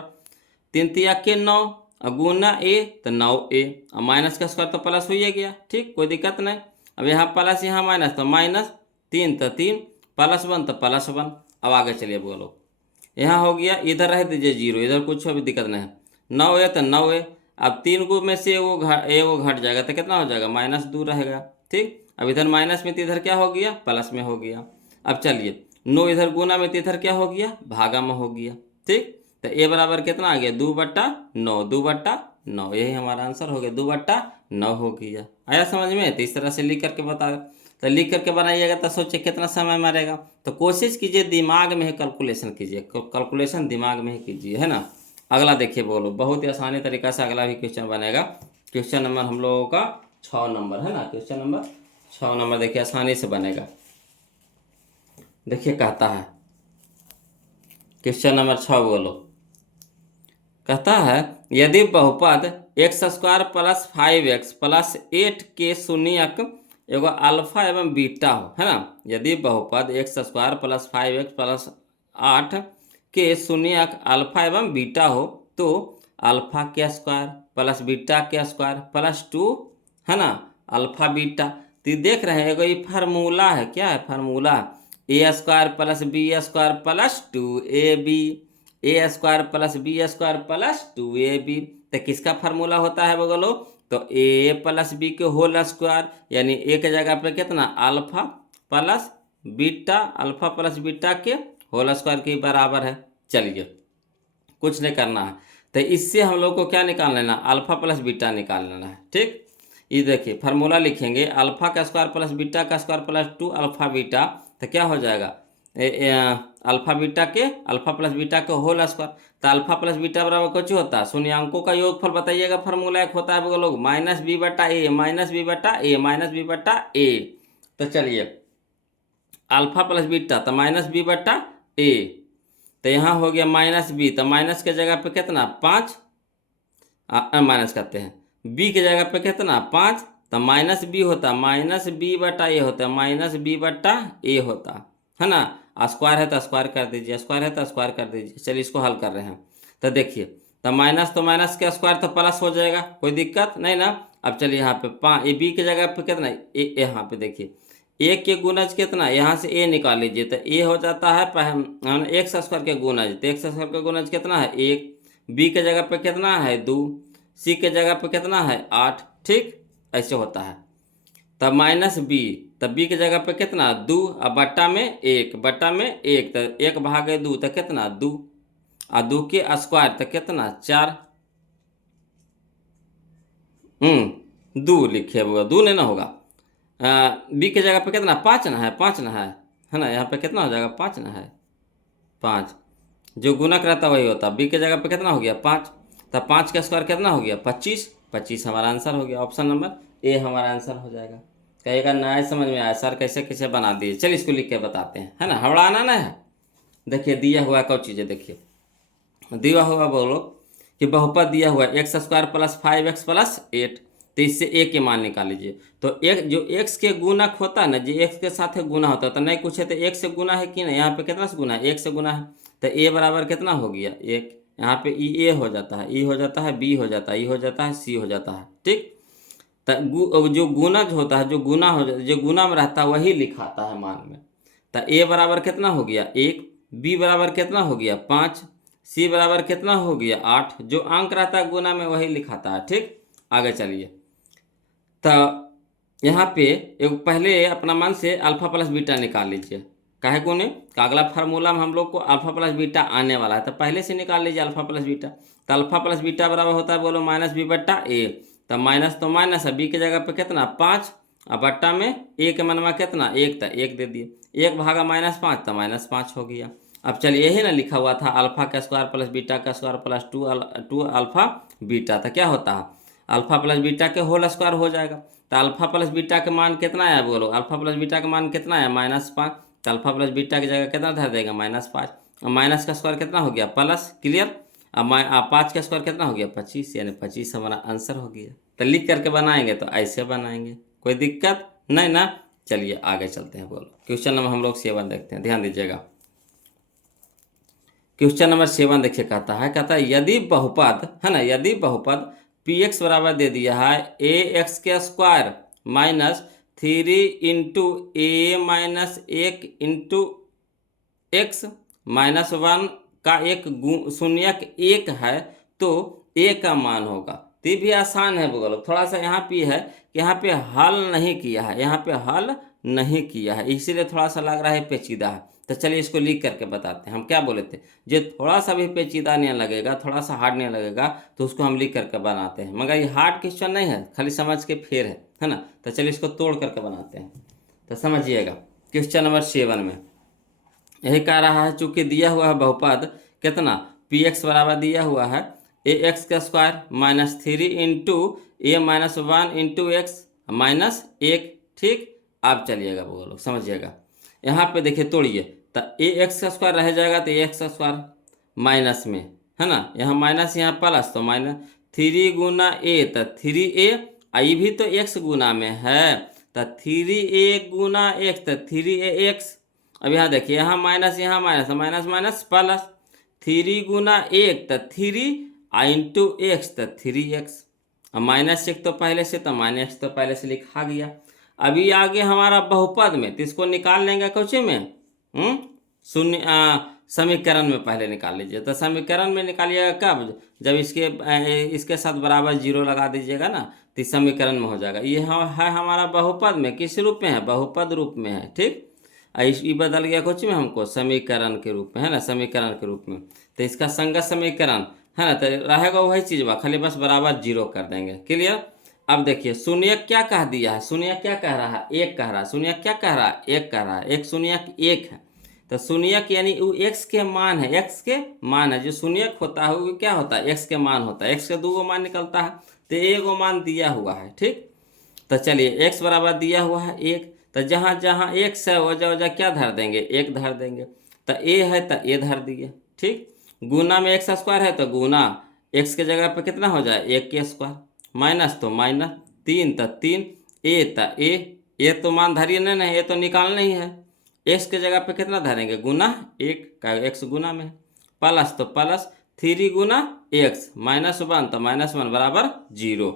3 तिया के 9, गुना ए तो 9a, और माइनस का स्क्वायर तो प्लस हो ही गया, ठीक, कोई दिक्कत नहीं। अब यहाँ प्लस यहाँ माइनस, तो -3 तो 3 +1 तो +1। अब आगे चलिए बोलो, यहाँ हो गया, इधर रह दीजिए 0, इधर कुछ अभी दिक्कत नहीं है, 9a तो 9a। अब 3 को में से वो घट जाएगा तो कितना हो जाएगा, -2 रहेगा, ठीक। अब इधर माइनस में तो इधर क्या हो गया, प्लस में हो गया। अब चलिए 9 इधर गुना में तो इधर क्या हो गया, भागा में हो गया, ठीक। तो ए बराबर कितना आ गया, 2/9, 2/9, यही हमारा आंसर हो गया, 2/9 हो गया। आया समझ में? तो इस तरह से लिख करके बता, तो लिख करके बनाइएगा तो सोचिए कितना समय मारेगा। तो कोशिश कीजिए दिमाग में ही कैलकुलेशन कीजिए, कैलकुलेशन दिमाग में ही कीजिए, है ना। अगला देखिए बोलो, बहुत ही आसानी तरीका से अगला भी क्वेश्चन बनेगा। क्वेश्चन नंबर हम लोगों का 6 नंबर है ना, क्वेश्चन नंबर 6 नंबर देखिए आसानी से बनेगा। देखिए कहता है क्वेश्चन नंबर 6 बोलो, कहता है यदि बहुपद x² + 5x + 8 के शून्यक एगो अल्फा एवं बीटा हो, है ना। यदि बहुपद x² + 5x + 8 के शून्यक अल्फा एवं बीटा हो तो अल्फा के स्क्वायर प्लस बीटा के स्क्वायर +2, है ना, अल्फा बीटा। तो देख रहे हैं एगो ये फार्मूला है, क्या है formula, a² + b² + 2ab, a² + b² + 2ab। तो किसका फार्मूला होता है बगलो, तो a + b के होल स्क्वायर, यानी ए के जगह पे कितना alpha plus beta, alpha plus beta के होल स्क्वायर के बराबर है। चलिए कुछ नहीं करना है, तो इससे हम लोग को क्या निकाल लेना, अल्फा प्लस बीटा निकाल लेना है, ठीक। ये देखिए फार्मूला लिखेंगे, अल्फा का स्क्वायर प्लस बीटा का स्क्वायर +2 अल्फा बीटा, तो क्या हो जाएगा, अल्फा प्लस बीटा के होल स्क्वायर। तो अल्फा प्लस बीटा बराबर कुछ होता है, शून्यांकों का योगफल बताइएगा, फार्मूला एक होता है लोग -b/a -b/a। तो चलिए अल्फा प्लस बीटा तो -b/a, तो यहाँ हो गया -b, तो माइनस के जगह पे कितना 5, माइनस करते हैं, b के जगह पे कितना 5, तो -b होता, -b/a होता, -b/a होता, है ना। स्क्वायर है तो स्क्वायर कर दीजिए, स्क्वायर है तो स्क्वायर कर दीजिए। चलिए इसको हल कर रहे हैं, तो देखिए तो माइनस के स्क्वायर तो प्लस हो जाएगा, कोई दिक्कत नहीं ना। अब चलिए यहाँ पे 5, बी के जगह पे कितना यहाँ पे देखिए ए के गुणज कितना, यहाँ से ए निकाल लीजिए, तो ए हो जाता है x² के गुणज, तो x² के गुणज कितना है 1, बी के जगह पे कितना है 2, सी के जगह पे कितना है 8, ठीक, ऐसे होता है। तब -b, तब b के जगह पे कितना 2, अब बट्टा में 1, तो 1/2 तो कितना 2, और 2 के स्क्वायर तो कितना 4, 2 लिखे होगा, 2 नहीं ना होगा, बी के जगह पे कितना 5 ना है, 5 ना है ना, यहाँ पे कितना हो जाएगा 5 ना है, 5, जो गुणक रहता वही होता। बी के जगह पे कितना हो गया 5, तब 5 का स्क्वायर कितना हो गया 25, 25 हमारा आंसर हो गया, ऑप्शन नंबर ए हमारा आंसर हो जाएगा। कहेगा ना समझ में आया सर कैसे कैसे बना दिए, चलिए इसको लिख के बताते हैं, है ना, हवड़ाना ना है। देखिए दिया हुआ कौ चीज़ें, देखिए दिया हुआ बोलो कि बहुपद दिया हुआ है x² + 5x + 8, तो इससे a के मान निकाल लीजिए। तो एक जो x के गुणक होता है ना, जो x के साथ गुना होता है, तो नहीं कुछ है तो एक से गुना है कि नहीं, यहाँ पे कितना से गुना है 1 से गुना है, तो a बराबर कितना हो गया 1, यहाँ पे ई a हो जाता है, ई हो जाता है, b हो जाता है, ई हो जाता है, सी हो जाता है, ठीक। तो जो गुणज होता है, जो गुना हो जाता, जो गुना में रहता है वही लिखाता है मान में। तो a बराबर कितना हो गया 1, b बराबर कितना हो गया 5, सी बराबर कितना हो गया 8, जो अंक रहता है गुना में वही लिखाता है, ठीक। आगे चलिए, तो यहाँ पे एक पहले अपना मन से अल्फा प्लस बीटा निकाल लीजिए, काहे को नहीं, अगला फार्मूला में हम लोग को अल्फा प्लस बीटा आने वाला है, तो पहले से निकाल लीजिए अल्फा प्लस बीटा। तो अल्फा प्लस बीटा बराबर होता है बोलो -b/a, तो माइनस तो माइनस है, बी के जगह पे कितना 5, और बट्टा में ए के मनवा कितना 1, तो 1 दे दिए, 1/-5 तो -5 हो गया। अब चलिए यही ना लिखा हुआ था अल्फा का स्क्वायर प्लस बीटा का स्क्वायर प्लस 2 अल्फा बीटा, तो क्या होता है अल्फा प्लस बीटा के होल स्क्वायर हो जाएगा। तो अल्फा प्लस बीटा का मान कितना है बोलो, अल्फा प्लस बीटा का मान कितना है -5, तो अल्फा प्लस बीटा की जगह कितना धर देगा -5, और माइनस का स्क्वायर कितना हो गया प्लस, क्लियर। अब 5 का स्क्वायर कितना हो गया 25, यानी 25 हमारा आंसर हो गया। तो लिख करके बनाएंगे तो ऐसे बनाएंगे, कोई दिक्कत नहीं ना। चलिए आगे चलते हैं, बोलो क्वेश्चन नंबर हम लोग 7 देखते हैं, ध्यान दीजिएगा। क्वेश्चन नंबर 7 देखिए, कहता है यदि बहुपद है ना, यदि बहुपद पी एक्स बराबर दे दिया है ए एक्स के स्क्वायर माइनस 3 इंटू ए माइनस 1 इंटू एक्स माइनस 1 का एक शून्यक 1 है, तो ए का मान होगा। तो ये भी आसान है बोलो, थोड़ा सा यहाँ पे है कि यहाँ पे हल नहीं किया है, यहाँ पे हल नहीं किया है, इसीलिए थोड़ा सा लग रहा है पेचीदा है। तो चलिए इसको लिख करके बताते हैं। हम क्या बोले थे, जो थोड़ा सा भी पेचीदा नहीं लगेगा, थोड़ा सा हार्ड नहीं लगेगा, तो उसको हम लिख करके बनाते हैं। मगर ये हार्ड क्वेश्चन नहीं है, खाली समझ के फेर है ना। तो चलिए इसको तोड़ करके बनाते हैं। तो समझिएगा क्वेश्चन नंबर 7 में यही कह रहा है, चूंकि दिया हुआ है बहुपद कितना पी एक्स बराबर दिया हुआ है ए एक्स का स्क्वायर माइनस 3 इंटू ए माइनस 1 इंटू एक्स माइनस 1। ठीक, आप चलिएगा वो लोग समझिएगा। यहाँ पे देखिए तोड़िए, तो ए एक्स का स्क्वायर रह जाएगा, तो ए एक्स का स्क्वायर माइनस में है ना, यहाँ माइनस यहाँ प्लस, तो माइनस 3 गुना ए, तो 3a, आई भी तो एक्स गुना में है, तो 3a गुना एक्स, तो 3ax। अब यहाँ देखिए, यहाँ माइनस माइनस माइनस प्लस 3 गुना 1, तो 3 इंटू एक्स, तो 3x। अब -1 तो पहले से, तो -x तो पहले से लिखा गया। अभी आगे हमारा बहुपद में, तो इसको निकाल लेंगे कौचे में, शून्य समीकरण में पहले निकाल लीजिए। तो समीकरण में निकालिएगा कब, जब इसके साथ बराबर 0 लगा दीजिएगा ना, तो समीकरण में हो जाएगा। ये है हमारा बहुपद में, किस रूप में है, बहुपद रूप में है। ठीक, ये बदल गया कुछ में हमको समीकरण के रूप में, है ना, समीकरण के रूप में। तो इसका संगत समीकरण है ना, तो रहेगा वही चीज़ बा, खाली बस बराबर 0 कर देंगे। क्लियर। अब देखिए शून्य क्या कह दिया है, शून्य क्या कह रहा है, 1 कह रहा है। शून्य क्या कह रहा है, 1 कह रहा है। एक शून्यक 1 है, तो शून्यक यानी वो एक्स के मान है, एक्स के मान है। जो शून्यक होता है वो क्या होता है, एक्स के मान होता है। एक्स के 2 मान निकलता है, तो 1 मान दिया हुआ है। ठीक, तो चलिए एक्स बराबर दिया हुआ है 1, तो जहाँ जहाँ एक्स है वजह क्या धर देंगे, 1 धर देंगे। तो ए है तो ए धर दिए। ठीक, गुना में एक्स स्क्वायर है, तो गुना एक्स के जगह पे कितना हो जाए 1 के स्क्वायर, माइनस तो माइनस 3, तो 3 ए, तो ए तो मान धरिए नहीं, ये तो निकालना ही है। एक्स के जगह पे कितना धरेंगे, गुना 1 का, एक्स गुना में प्लस, तो प्लस 3 गुना एक्स -1, तो -1 बराबर 0।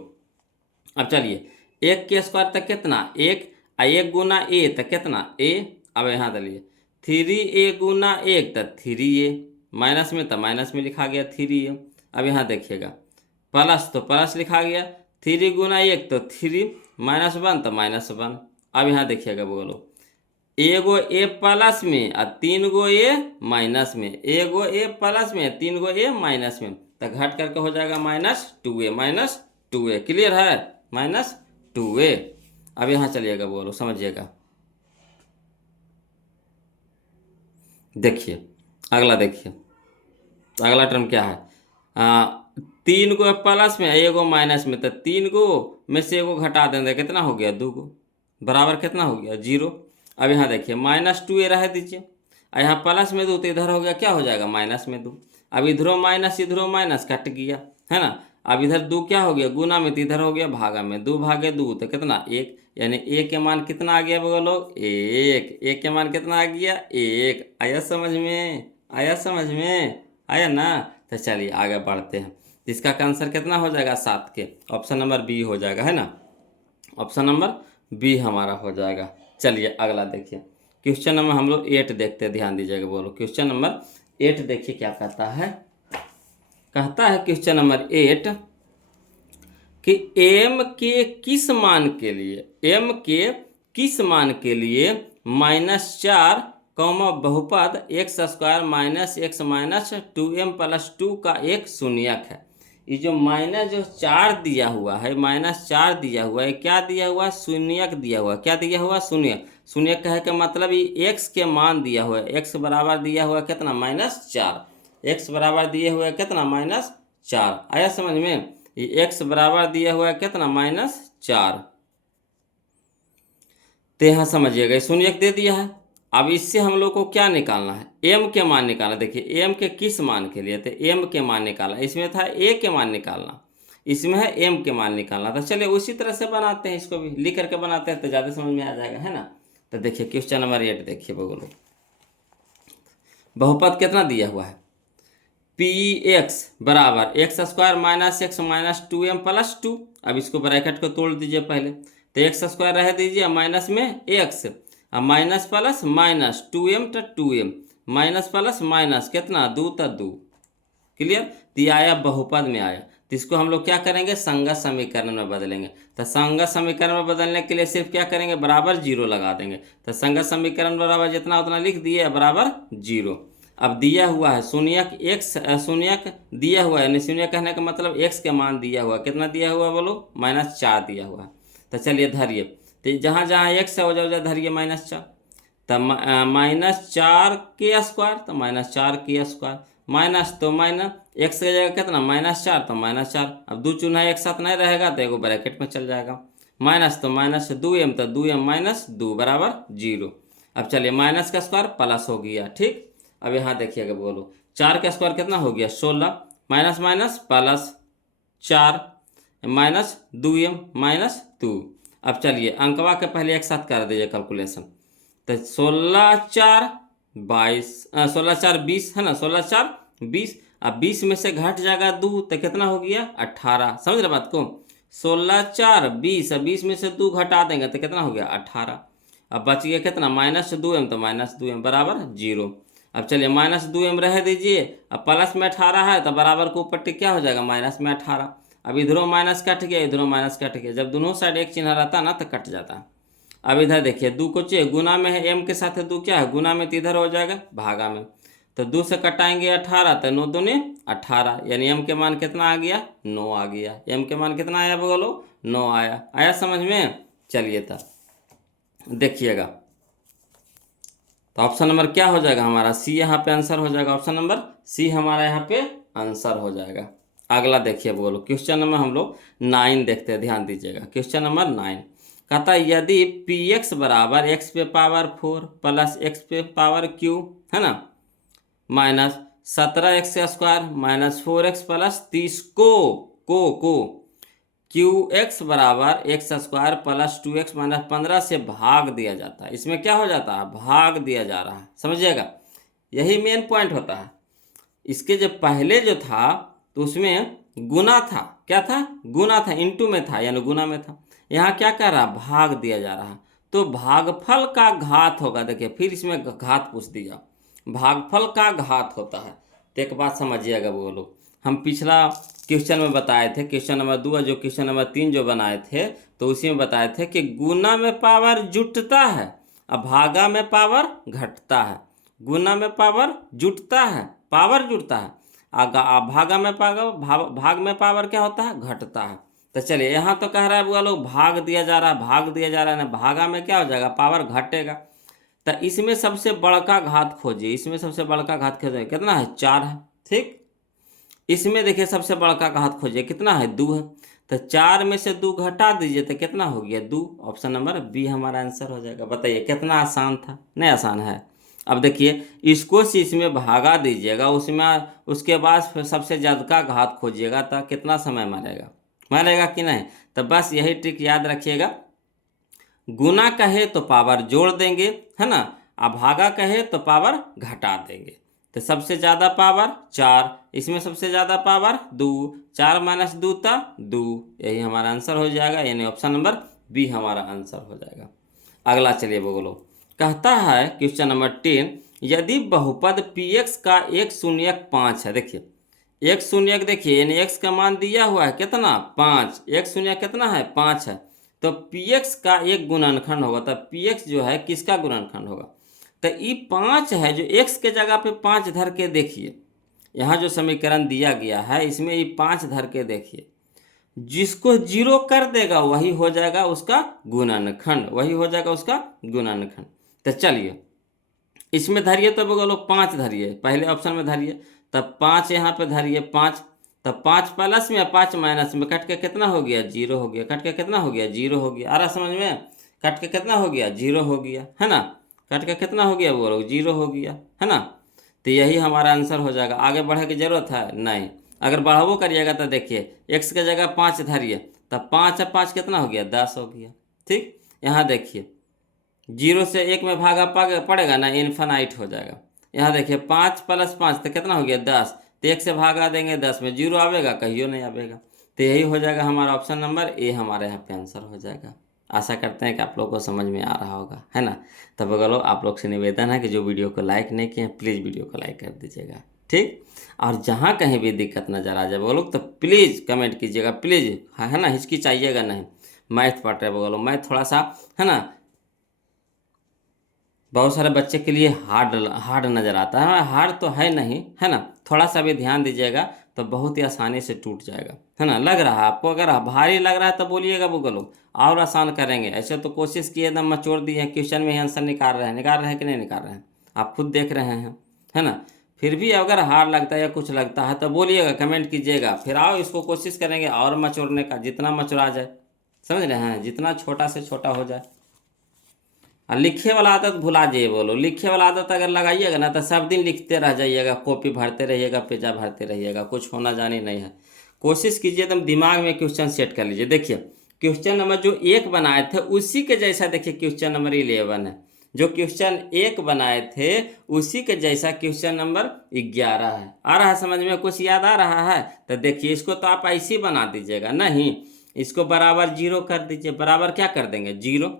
अब चलिए 1 के स्क्वायर तक कितना 1, 1 गुना ए तो कितना ए। अब यहाँ डालिए 3a गुना 1, तो 3a, माइनस में तो माइनस में लिखा गया 3a। अब यहाँ देखिएगा प्लस, तो प्लस लिखा गया 3 गुना 1, तो 3, -1 तो -1। अब यहाँ देखिएगा बोलो, एगो ए प्लस में और 3 गो ए माइनस में, एगो ए प्लस में 3 गो ए माइनस में, तो घट करके हो जाएगा -2a। क्लियर है, -2a। अब यहाँ चलिएगा बोलो समझिएगा। देखिए अगला, देखिए अगला टर्म क्या है, 3 गो प्लस में 1 माइनस में, तो 3 गो में से 1 घटा देंगे, कितना हो गया 2 गो, बराबर कितना हो गया 0। अब यहाँ देखिए -2a रह दीजिए, और यहाँ प्लस में 2, तो इधर हो गया क्या हो जाएगा -2। अब इधरों माइनस कट गया, है ना। अब इधर 2 क्या हो गया गुना में, तो इधर हो गया भागा में, 2 भागे 2 तो कितना 1, यानी ए के मान कितना आ गया बोलो 1। ए के मान कितना आ गया 1। आया समझ में, आया समझ में, आया ना। तो चलिए आगे बढ़ते हैं। इसका आंसर कितना हो जाएगा 7 के, ऑप्शन नंबर बी हो जाएगा, है ना, ऑप्शन नंबर बी हमारा हो जाएगा। चलिए अगला देखिए, क्वेश्चन नंबर हम लोग 8 देखते हैं, ध्यान दीजिएगा बोलो। क्वेश्चन नंबर 8 देखिए क्या कहता है, कहता है क्वेश्चन नंबर 8 कि m के किस मान के लिए, m के किस मान के लिए -4 बहुपद x square minus x minus 2m + 2 का एक शून्यक है। ये जो -4 दिया हुआ है, -4 दिया हुआ है, क्या दिया हुआ, शून्यक दिया हुआ। क्या दिया हुआ, शून्यक। शून्यक कहे का मतलब ये x के मान दिया हुआ है, x बराबर दिया हुआ कितना -4, x बराबर दिए हुए कितना -4। आया समझ में, ये x बराबर दिया हुआ है कितना -4। तो यहाँ समझिएगा शून्यक दे दिया है। अब इससे हम लोग को क्या निकालना है, एम के मान निकालना। देखिए एम के किस मान के लिए, तो एम के मान निकालना। इसमें था ए के मान निकालना, इसमें है एम के मान निकालना। तो चलिए उसी तरह से बनाते हैं, इसको भी लिख करके बनाते हैं तो ज़्यादा समझ में आ जाएगा, है ना। तो देखिए क्वेश्चन नंबर 8 देखिए बोलो, बहुपद कितना दिया हुआ है, पी एक्स बराबर x square minus x minus 2m plus 2। अब इसको ब्रैकेट को तोड़ दीजिए पहले, तो एक्स स्क्वायर रह दीजिए, माइनस में एक्स, अब माइनस प्लस माइनस 2m तो 2m माइनस प्लस माइनस कितना 2 तो 2। क्लियर। तो ये आया बहुपद में आया, तो इसको हम लोग क्या करेंगे, संगत समीकरण में बदलेंगे। तो संगत समीकरण में बदलने के लिए सिर्फ क्या करेंगे, बराबर जीरो लगा देंगे। तो संगत समीकरण बराबर जितना उतना लिख दिए, बराबर जीरो। अब दिया हुआ है शून्यक एक्स, शून्यक दिया हुआ है, यानी शून्य कहने का मतलब एक्स के मान दिया हुआ, कितना दिया हुआ बोलो, -4 दिया हुआ है। तो चलिए धरिए, तो जहाँ जहाँ एक्स है हो जाओ धरिए -4, तब -4 के स्क्वायर, तो -4 के स्क्वायर, माइनस तो माइनस एक्स की जगह कितना -4 तो -4। अब दो चूना एक साथ नहीं रहेगा तो एगो ब्रैकेट में चल जाएगा, माइनस तो माइनस 2m तो 2m माइनस 2 बराबर 0। अब चलिए माइनस का स्क्वायर प्लस हो गया, ठीक। अब यहाँ देखिएगा बोलो 4 का स्क्वायर कितना हो गया 16, minus minus plus 4 minus 2m minus 2। अब चलिए अंकवा के पहले एक साथ कर दीजिए कैलकुलेशन, तो 16×4 22, 16×4 20 है ना, 16×4 20। अब 20 में से घट जाएगा 2 तो कितना हो गया 18। समझ रहे बात को, 16×4 20, अब 20 में से 2 घटा देंगे तो कितना हो गया 18। अब बच गया कितना -2m, तो -2m बराबर 0। अब चलिए -2m रह दीजिए, अब प्लस में 18 है तो बराबर को ऊपर टिक क्या हो जाएगा माइनस में 18। अब इधरों माइनस कट गया, इधरों माइनस कट गया, जब दोनों साइड एक चिन्ह रहता ना तो कट जाता है। अब इधर देखिए 2 को चाहिए गुना में है, m के साथ 2 क्या है गुना में, तो इधर हो जाएगा भागा में, तो 2 से कटाएंगे 18 तो 9 दूनी 18, यानी m के मान कितना आ गया 9 आ गया। m के मान कितना आया बोलो 9 आया। आया समझ में। चलिए तब देखिएगा, तो ऑप्शन नंबर क्या हो जाएगा हमारा, सी यहाँ पे आंसर हो जाएगा। ऑप्शन नंबर सी हमारा यहाँ पे आंसर हो जाएगा। अगला देखिए बोलो, क्वेश्चन नंबर हम लोग 9 देखते हैं, ध्यान दीजिएगा। क्वेश्चन नंबर 9 कहता है यदि पी एक्स बराबर एक्स पे पावर 4 प्लस एक्स पे पावर क्यू है ना, minus 17x square minus 4x plus 30 को क्यू एक्स बराबर x square plus 2x minus 15 से भाग दिया जाता है। इसमें क्या हो जाता है, भाग दिया जा रहा है, समझिएगा, यही मेन पॉइंट होता है। इसके जो पहले जो था तो उसमें गुना था, क्या था गुना था, इनटू में था यानी गुना में था। यहाँ क्या कर रहा, भाग दिया जा रहा है, तो भागफल का घात होगा। देखिए फिर इसमें घात पूछ दिया, भागफल का घात होता है। तो एक बात समझिएगा बोलो, हम पिछला क्वेश्चन में बताए थे, क्वेश्चन नंबर 2 जो क्वेश्चन नंबर 3 जो बनाए थे, तो उसी में बताए थे कि गुना में पावर जुटता है और भागा में पावर घटता है। गुना में पावर जुटता है, पावर जुटता है, भागा में पावर भाग में पावर क्या होता है, घटता है। तो चलिए यहाँ तो कह रहा है वो लोग भाग दिया जा रहा है, भाग दिया जा रहा है ना, भागा में क्या हो जाएगा पावर घटेगा। तो इसमें सबसे बड़का घात खोजिए, इसमें सबसे बड़का घात खोजिए कितना है 4 है, ठीक। इसमें देखिए सबसे बड़का घात खोजिए कितना है 2 है, तो 4 में से 2 घटा दीजिए तो कितना हो गया 2। ऑप्शन नंबर बी हमारा आंसर हो जाएगा। बताइए कितना आसान था, नहीं आसान है। अब देखिए इसको से इसमें भागा दीजिएगा, उसमें उसके बाद फिर सबसे ज़्यादा घात खोजिएगा तो कितना समय मारेगा कि नहीं। तो बस यही ट्रिक याद रखिएगा, गुना कहे तो पावर जोड़ देंगे है ना, अब भागा कहे तो पावर घटा देंगे। तो सबसे ज़्यादा पावर 4, इसमें सबसे ज़्यादा पावर 2, 4 माइनस 2 था 2, यही हमारा आंसर हो जाएगा, यानी ऑप्शन नंबर बी हमारा आंसर हो जाएगा। अगला चलिए बोलो, कहता है क्वेश्चन नंबर 10 यदि बहुपद पी एक्स का एक शून्यक 5 है। देखिए एक शून्यक, देखिए यानी एक्स का मान दिया हुआ है कितना 5, एक शून्यक कितना है 5 है, तो पी एक्स का एक गुणनखंड होगा। तो पी एक्स जो है किसका गुणनखंड होगा, तो ये 5 है जो x के जगह पे 5 धर के देखिए, यहाँ जो समीकरण दिया गया है इसमें ये 5 धर के देखिए, जिसको 0 कर देगा वही हो जाएगा उसका गुणनखंड, वही हो जाएगा उसका गुणनखंड। तो चलिए इसमें धरिए, तो बोलो 5 धरिए, पहले ऑप्शन में धरिए, तब 5 यहाँ पे धरिए 5, तब 5 प्लस में 5 माइनस में कट के कितना हो गया 0 हो गया, कट के कितना हो गया 0 हो गया। आ रहा समझ में, कट के कितना हो गया 0 हो गया है ना, कट का कितना हो गया बोलो 0 हो गया है ना। तो यही हमारा आंसर हो जाएगा। आगे बढ़े की जरूरत है नहीं। अगर बढ़ावो करिएगा तो देखिए एक्स के जगह 5 धरिए, तब 5 है 5 कितना हो गया 10 हो गया। ठीक, यहाँ देखिए 0 से 1 में भागा पड़ेगा ना, इन्फानाइट हो जाएगा। यहाँ देखिए 5 + 5 तो कितना हो गया 10, तो 1 से भागा देंगे 10 में 0 आवेगा, कहियो नहीं आवेगा। तो यही हो जाएगा हमारा ऑप्शन नंबर ए, हमारे यहाँ पे आंसर हो जाएगा। आशा करते हैं कि आप लोग को समझ में आ रहा होगा, है ना। तब अगर आप लोग से निवेदन है कि जो वीडियो को लाइक नहीं किए प्लीज़ वीडियो को लाइक कर दीजिएगा। ठीक, और जहाँ कहीं भी दिक्कत नज़र आ जाए वो लोग तो प्लीज़ कमेंट कीजिएगा, प्लीज़, है ना, हिचकिचाइएगा नहीं। मैथ पढ़ रहे बोलो, मैथ थोड़ा सा, है ना, बहुत सारे बच्चे के लिए हार्ड नज़र आता है। हार्ड तो है नहीं, है ना, थोड़ा सा भी ध्यान दीजिएगा तो बहुत ही आसानी से टूट जाएगा, है ना। लग रहा है आपको, अगर भारी लग रहा है तो बोलिएगा वो लोग और आसान करेंगे। ऐसे तो कोशिश किए एकदम मचोड़ दिए हैं, क्वेश्चन में ही आंसर निकाल रहे हैं कि नहीं निकाल रहे हैं, आप खुद देख रहे हैं, है ना। फिर भी अगर हार्ड लगता है या कुछ लगता है तो बोलिएगा, कमेंट कीजिएगा, फिर आओ इसको कोशिश करेंगे और मचोड़ने का, जितना मचोड़ा जाए, समझ रहे हैं, जितना छोटा से छोटा हो जाए। और लिखे वाला आदत भुला जाइए बोलो, लिखे वाला आदत अगर लगाइएगा ना तो सब दिन लिखते रह जाइएगा, कॉपी भरते रहिएगा, पेजा भरते रहिएगा, कुछ होना जानी नहीं है। कोशिश कीजिए एकदम दिमाग में क्वेश्चन सेट कर लीजिए। देखिए क्वेश्चन नंबर जो 1 बनाए थे उसी के जैसा देखिए क्वेश्चन नंबर 11 है। जो क्वेश्चन 1 बनाए थे उसी के जैसा क्वेश्चन नंबर 11 है। आ रहा है समझ में, कुछ याद आ रहा है? तो देखिए इसको तो आप ऐसे ही बना दीजिएगा, नहीं इसको बराबर 0 कर दीजिए। बराबर क्या कर देंगे 0,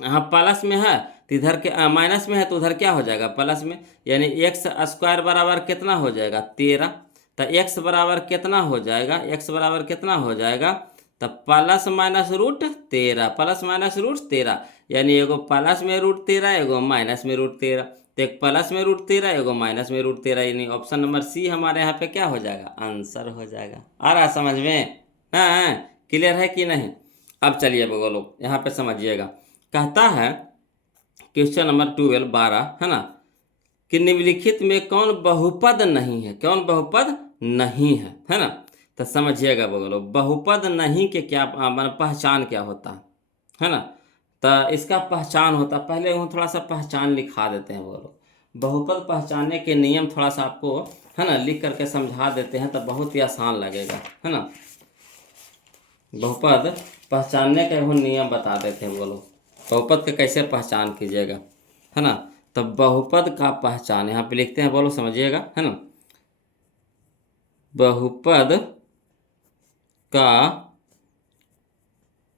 यहाँ प्लस में है तो इधर के माइनस में है तो उधर क्या हो जाएगा प्लस में, यानी x² बराबर कितना हो जाएगा 13। तो x बराबर कितना हो जाएगा, x बराबर कितना हो जाएगा, तो plus minus root 13, plus minus root 13, यानी एगो प्लस में रूट 13 एगो माइनस में रूट 13, तो एक प्लस में रूट 13 एगो माइनस में रूट 13, यानी ऑप्शन नंबर सी हमारे यहाँ पे क्या हो जाएगा आंसर हो जाएगा। आ रहा समझ में? हाँ, क्लियर है कि नहीं? अब चलिए बोलो यहाँ पे समझिएगा। कहता है क्वेश्चन नंबर 12 है ना, कि निम्नलिखित में कौन बहुपद नहीं है, कौन बहुपद नहीं है ना। तो समझिएगा बोलो बहुपद नहीं के क्या पहचान क्या होता है ना। तो इसका पहचान होता, पहले वो थोड़ा सा पहचान लिखा देते हैं बोलो। बहुपद पहचानने के नियम थोड़ा सा आपको, है ना, लिख करके समझा देते हैं तो बहुत ही आसान लगेगा, है ना। बहुपद पहचानने के वो नियम बता देते हैं बोलो, बहुपद का कैसे पहचान कीजिएगा, है ना। तो बहुपद का पहचान यहाँ पे लिखते हैं बोलो, समझिएगा, है ना। बहुपद का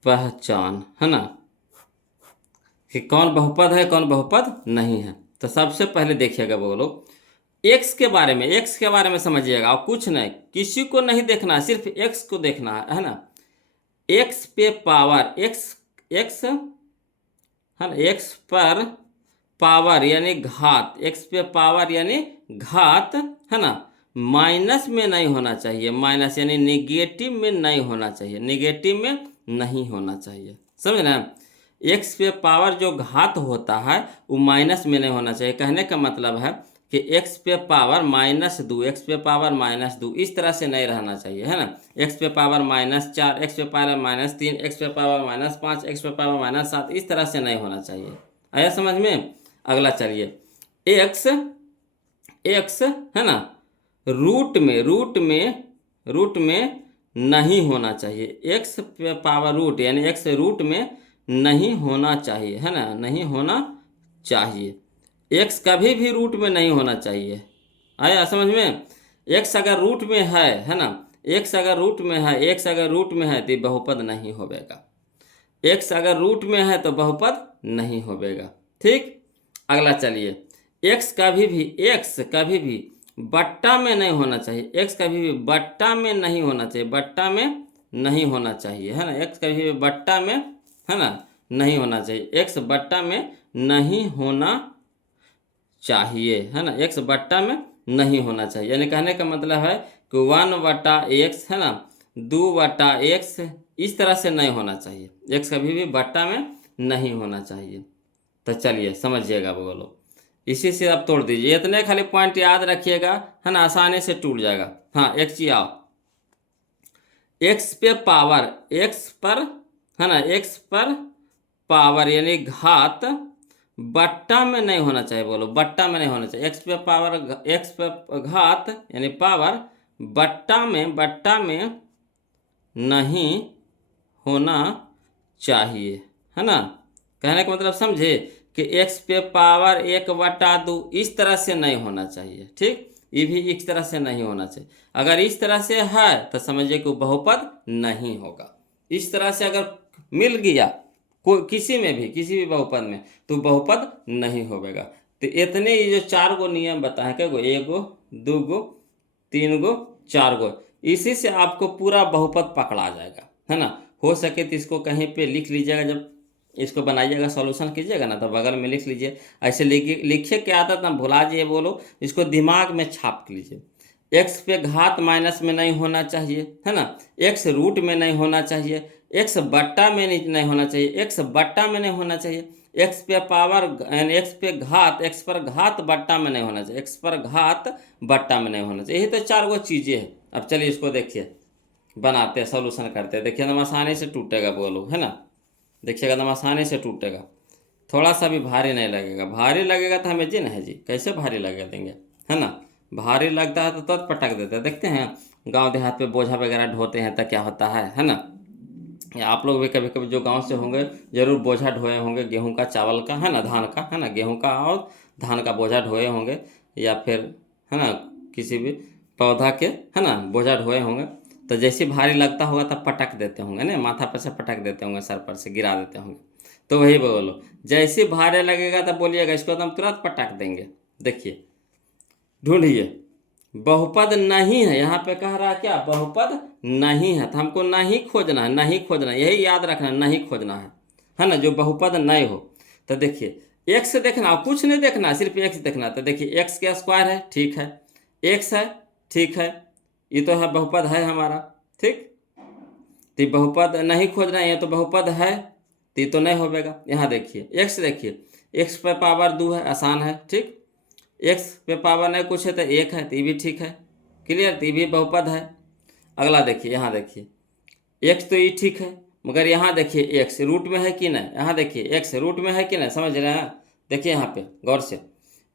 पहचान, है ना, कि कौन बहुपद है कौन बहुपद नहीं है। तो सबसे पहले देखिएगा बोलो एक्स के बारे में, एक्स के बारे में समझिएगा और कुछ नहीं, किसी को नहीं देखना है, सिर्फ एक्स को देखना है ना। एक्स पे पावर, एक्स है ना, एक्स पर पावर यानी घात, एक्स पे पावर यानी घात, है ना, माइनस में नहीं होना चाहिए, माइनस यानी निगेटिव में नहीं होना चाहिए, निगेटिव में नहीं होना चाहिए, समझ ना। एक्स पे पावर जो घात होता है वो माइनस में नहीं होना चाहिए। कहने का मतलब है कि एक्स पे पावर -2, एक्स पे पावर -2 इस तरह से नहीं रहना चाहिए, है ना। एक्स पे पावर -4, एक्स पे पावर -3, एक्स पे पावर -5, एक्स पे पावर -7 इस तरह से नहीं होना चाहिए। आया समझ में? अगला चलिए, एक्स एक्स है ना रूट में नहीं होना चाहिए, एक्स पे पावर रूट यानी एक्स रूट में नहीं होना चाहिए, है ना, नहीं होना चाहिए। एक्स कभी भी रूट में नहीं होना चाहिए। आया समझ में? एक्स अगर रूट में है ना, एक्स अगर रूट में है, एक्स अगर रूट में है तो बहुपद नहीं होगा। एक्स अगर रूट में है तो बहुपद नहीं होगा। ठीक, अगला चलिए, एक्स कभी भी बट्टा में नहीं होना चाहिए, एक्स कभी भी बट्टा में नहीं होना चाहिए, बट्टा में नहीं होना चाहिए, है ना। एक्स कभी भी बट्टा में, है ना, नहीं होना चाहिए, एक्स बट्टा में नहीं होना चाहिए, है ना, एक्स बट्टा में नहीं होना चाहिए। यानी कहने का मतलब है कि 1/x, है ना, 2/x इस तरह से नहीं होना चाहिए, एक्स कभी भी बट्टा में नहीं होना चाहिए। तो चलिए समझिएगा बोलो, इसी से आप तोड़ दीजिए, इतने खाली पॉइंट याद रखिएगा, है ना, आसानी से टूट जाएगा। हाँ एक चीज आओ, एक्स पे पावर, एक्स पर, है ना, एक्स पर पावर यानी घात बट्टा में नहीं होना चाहिए, बोलो बट्टा में नहीं होना चाहिए। एक्स पे पावर, एक्स पे घात यानी पावर बट्टा में नहीं होना चाहिए, है ना। कहने का मतलब समझे कि एक्स पे पावर 1/2 इस तरह से नहीं होना चाहिए, ठीक। ये भी इस तरह से नहीं होना चाहिए। अगर इस तरह से है तो समझिए कि बहुपद नहीं होगा। इस तरह से अगर मिल गया कोई किसी में भी, किसी भी बहुपद में, तो बहुपद नहीं होगा। तो इतने ये जो 4 गो नियम बताए, क्या गो, 1 गो, 2 गो, 3 गो, 4 गो, इसी से आपको पूरा बहुपद पकड़ा जाएगा, है ना। हो सके तो इसको कहीं पे लिख लीजिएगा, जब इसको बनाइएगा सॉल्यूशन कीजिएगा ना, तो बगल में लिख लीजिए। ऐसे लिखे की आदत ना भुला जाइए, बोलो इसको दिमाग में छाप लीजिए। एक्स पे घात माइनस में नहीं होना चाहिए, है ना। एक्स रूट में नहीं होना चाहिए, एक्स बट्टा में नहीं होना चाहिए, एक्स बट्टा में नहीं होना चाहिए, एक्स पे पावर यानी एक्स पे घात, एक्स पर घात बट्टा में नहीं होना चाहिए, एक्स पर घात बट्टा में नहीं होना चाहिए। यही तो 4 गो चीज़ें हैं। अब चलिए इसको देखिए, बनाते हैं, सोल्यूशन करते हैं। देखिए एकदम आसानी से टूटेगा, बोलो, है ना। देखिएगा एकदम आसानी से टूटेगा, थोड़ा सा भी भारी नहीं लगेगा। भारी लगेगा तो हमें जी नहीं जी, कैसे भारी लगा देंगे, है ना। भारी लगता है तो तुरंत पटक देते हैं। देखते हैं गांव देहात पे बोझा वगैरह ढोते हैं तो क्या होता है ना। या आप लोग भी कभी कभी जो गांव से होंगे जरूर बोझा ढोए होंगे, गेहूं का, चावल का, है ना, धान का, है ना, गेहूं का और धान का बोझा ढोए होंगे, या फिर, है ना, किसी भी पौधा के, है ना, बोझा ढोए होंगे। तो जैसे भारी लगता होगा तब पटक देते होंगे ना, माथा पर से पटक देते होंगे, सर पर से गिरा देते होंगे। तो वही बोलो, जैसे भारे लगेगा तब बोलिएगा इसको तो हम तुरंत पटक देंगे। देखिए ढूंढिए, बहुपद नहीं है, यहाँ पे कह रहा है क्या, बहुपद नहीं है, तो हमको नहीं खोजना है, नहीं खोजना है, यही याद रखना, नहीं खोजना है ना, जो बहुपद नहीं हो। तो देखिए एक्स देखना, कुछ नहीं देखना, सिर्फ एक्स देखना। तो देखिए एक्स का स्क्वायर है, ठीक है, एक्स है, ठीक है, ये तो है बहुपद है हमारा, ठीक। तो ये बहुपद नहीं खोजना है, ये तो बहुपद है, तो ये तो नहीं होगा। यहाँ देखिए एक्स, देखिए एक्स पे पावर 2 है, आसान है, ठीक। एक्स पे पावर नहीं कुछ है तो 1 है, तो ये भी ठीक है, क्लियर, तो ये भी बहुपद है। अगला देखिए, यहाँ देखिए एक्स तो ये ठीक है, मगर यहाँ देखिए एक्स रूट में है कि नहीं, यहाँ देखिए एक्स रूट में है कि नहीं, समझ रहे हैं। देखिए यहाँ पे गौर से,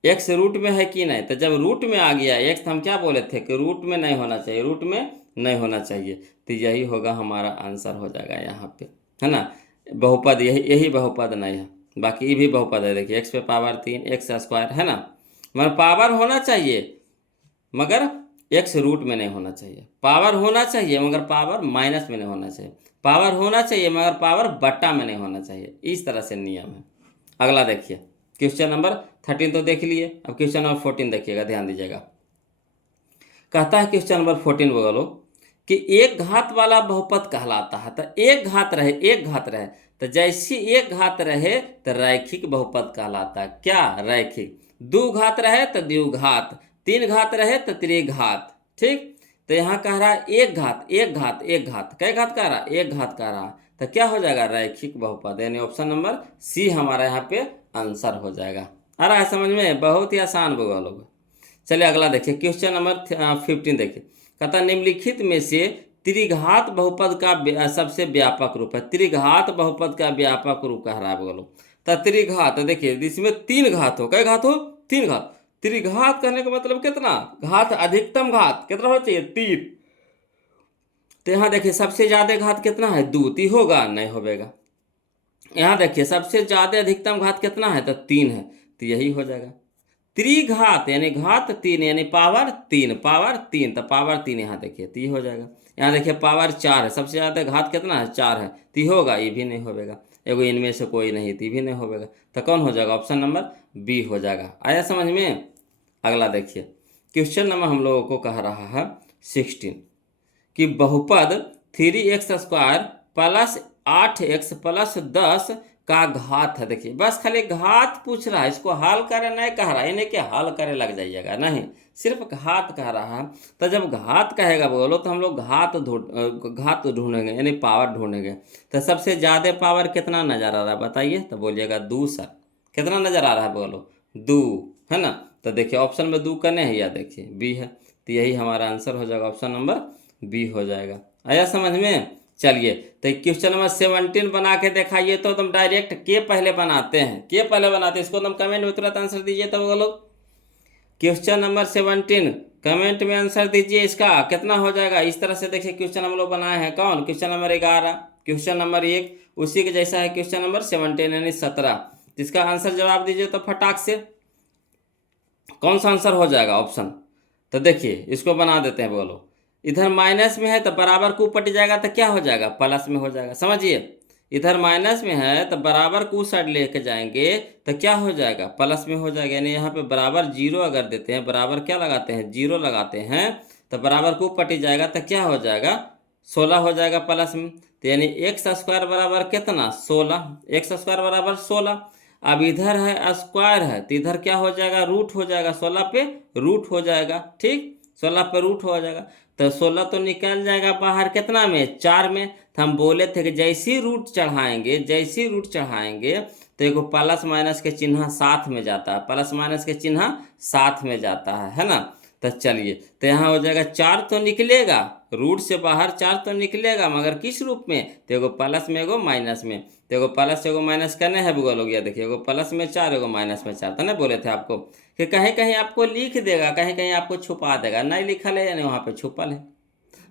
एक्स रूट में है कि नहीं, तो जब रूट में आ गया एक्स, हम क्या बोले थे कि रूट में नहीं होना चाहिए, रूट में नहीं होना चाहिए, तो यही होगा हमारा आंसर हो जाएगा यहाँ पे, है ना। बहुपद यही यही बहुपद नहीं है, बाकी ये भी बहुपद है। देखिए एक्स पे पावर 3, एक्स स्क्वायर, है ना, मगर पावर होना चाहिए, मगर एक्स रूट में नहीं होना चाहिए। पावर होना चाहिए मगर पावर माइनस में नहीं होना चाहिए, पावर होना चाहिए मगर पावर बट्टा में नहीं होना चाहिए। इस तरह से नियम है। अगला देखिए, क्वेश्चन नंबर 13 तो देख लिए, अब क्वेश्चन नंबर 14 देखिएगा, ध्यान दीजिएगा। कहता है क्वेश्चन नंबर 14 बोलो कि एक घात वाला बहुपद कहलाता है। तो एक घात रहे, एक घात रहे, तो जैसी एक घात रहे तो रैखिक बहुपद कहलाता है। क्या रैखिक, 2 घात रहे तो द्विघात, 3 घात रहे तो त्रिघात, ठीक। तो यहाँ कह रहा है एक घात, एक घात, एक घात, कै घात कह रहा है, एक घात कह रहा है, तो क्या हो जाएगा, रैखिक बहुपद, यानी ऑप्शन नंबर सी हमारा यहाँ पे आंसर हो जाएगा। आ रहा है समझ में, बहुत ही आसान होगा लोग। चलिए अगला देखिए, क्वेश्चन नंबर 15 देखिए। कहता निम्नलिखित में से त्रिघात बहुपद का सबसे व्यापक रूप है। त्रिघात बहुपद का व्यापक रूप कह रहा है, बोलो। तो त्रिघात देखिए, इसमें 3 घात हो, कई घात हो, 3 घात। त्रिघात कहने का मतलब कितना घात, अधिकतम घात कितना होना चाहिए, 3। तो यहाँ देखिए सबसे ज्यादा घात कितना है, 2, ती होगा नहीं होगा। यहाँ देखिए सबसे ज्यादा अधिकतम घात कितना है, तो 3 है, तो यही हो जाएगा। त्रिघात यानी घात 3 यानी पावर 3, पावर 3, तो पावर 3 यहाँ देखिए, तो ये हो जाएगा। यहाँ देखिए पावर 4 है, सबसे ज़्यादा घात कितना है, 4 है, तो ये होगा, ये भी नहीं होगा। एगो इनमें से कोई नहीं, तो ये भी नहीं होगा, तो कौन हो जाएगा, ऑप्शन नंबर बी हो जाएगा। आया समझ में। अगला देखिए, क्वेश्चन नंबर हम लोगों को कह रहा है 16 कि बहुपद 3x² प्लस 8x+10 का घात है। देखिए बस खाली घात पूछ रहा है, इसको हल करे नहीं कह रहा है, इन्हें क्या हल करे लग जाइएगा, नहीं, सिर्फ घात कह रहा है। तो जब घात कहेगा बोलो तो हम लोग घात ढूंढेंगे, यानी पावर ढूंढेंगे। तो सबसे ज़्यादा पावर कितना नज़र आ रहा है बताइए, तो बोलिएगा 2 सर। कितना नज़र आ रहा है, बोलो 2, है ना। तो देखिए ऑप्शन में 2 करने हैं, या देखिए बी है, तो यही हमारा आंसर हो जाएगा, ऑप्शन नंबर बी हो जाएगा। आया समझ में। चलिए, तो क्वेश्चन नंबर 17 बना के दिखाइए। तो तुम डायरेक्ट के पहले बनाते हैं, के पहले बनाते हैं, इसको तुम कमेंट में तुरंत आंसर दीजिए। तो वो लोग क्वेश्चन नंबर 17 कमेंट में आंसर दीजिए। इसका कितना हो जाएगा? इस तरह से देखिए क्वेश्चन हम लोग बनाए हैं। कौन? क्वेश्चन नंबर 11, क्वेश्चन नंबर 1 उसी के जैसा है क्वेश्चन नंबर 17 यानी 17। इसका आंसर जवाब दीजिए तो फटाक से कौन सा आंसर हो जाएगा ऑप्शन। तो देखिए इसको बना देते हैं। बोलो, इधर माइनस में है तो बराबर को पट जाएगा तो क्या हो जाएगा? प्लस में हो जाएगा। समझिए, इधर माइनस में है तो बराबर को साइड लेके जाएंगे तो क्या हो जाएगा? प्लस में हो जाएगा। यानी यहाँ पे बराबर जीरो अगर देते हैं, बराबर क्या लगाते हैं? जीरो लगाते हैं, तो बराबर को पटी जाएगा तो क्या हो जाएगा? 16 हो जाएगा प्लस में। तो यानी एक्स स्क्वायर बराबर कितना? 16। एक्स स्क्वायर बराबर 16। अब इधर है स्क्वायर है तो इधर क्या हो जाएगा? रूट हो जाएगा। 16 पे रूट हो जाएगा। ठीक, 16 पे रूट हो जाएगा तो 16 तो निकल जाएगा बाहर कितना में? 4 में। तो हम बोले थे कि जैसी रूट चढ़ाएंगे, जैसी रूट चढ़ाएंगे तो एगो प्लस माइनस के चिन्ह साथ में जाता है, प्लस माइनस के चिन्ह साथ में जाता है ना। तो चलिए, तो यहाँ हो जाएगा 4 तो निकलेगा, रूट से बाहर 4 तो निकलेगा, मगर किस रूप में? तो एगो प्लस में एगो माइनस में। तो एगो प्लस एगो माइनस करने हैं भूगोल हो गया। देखिए, एगो प्लस में 4 एगो माइनस में 4 था ना, बोले थे आपको कि कहीं कहीं आपको लिख देगा, कहीं कहीं आपको छुपा देगा। नहीं लिखल है यानी वहाँ पे छुपल है,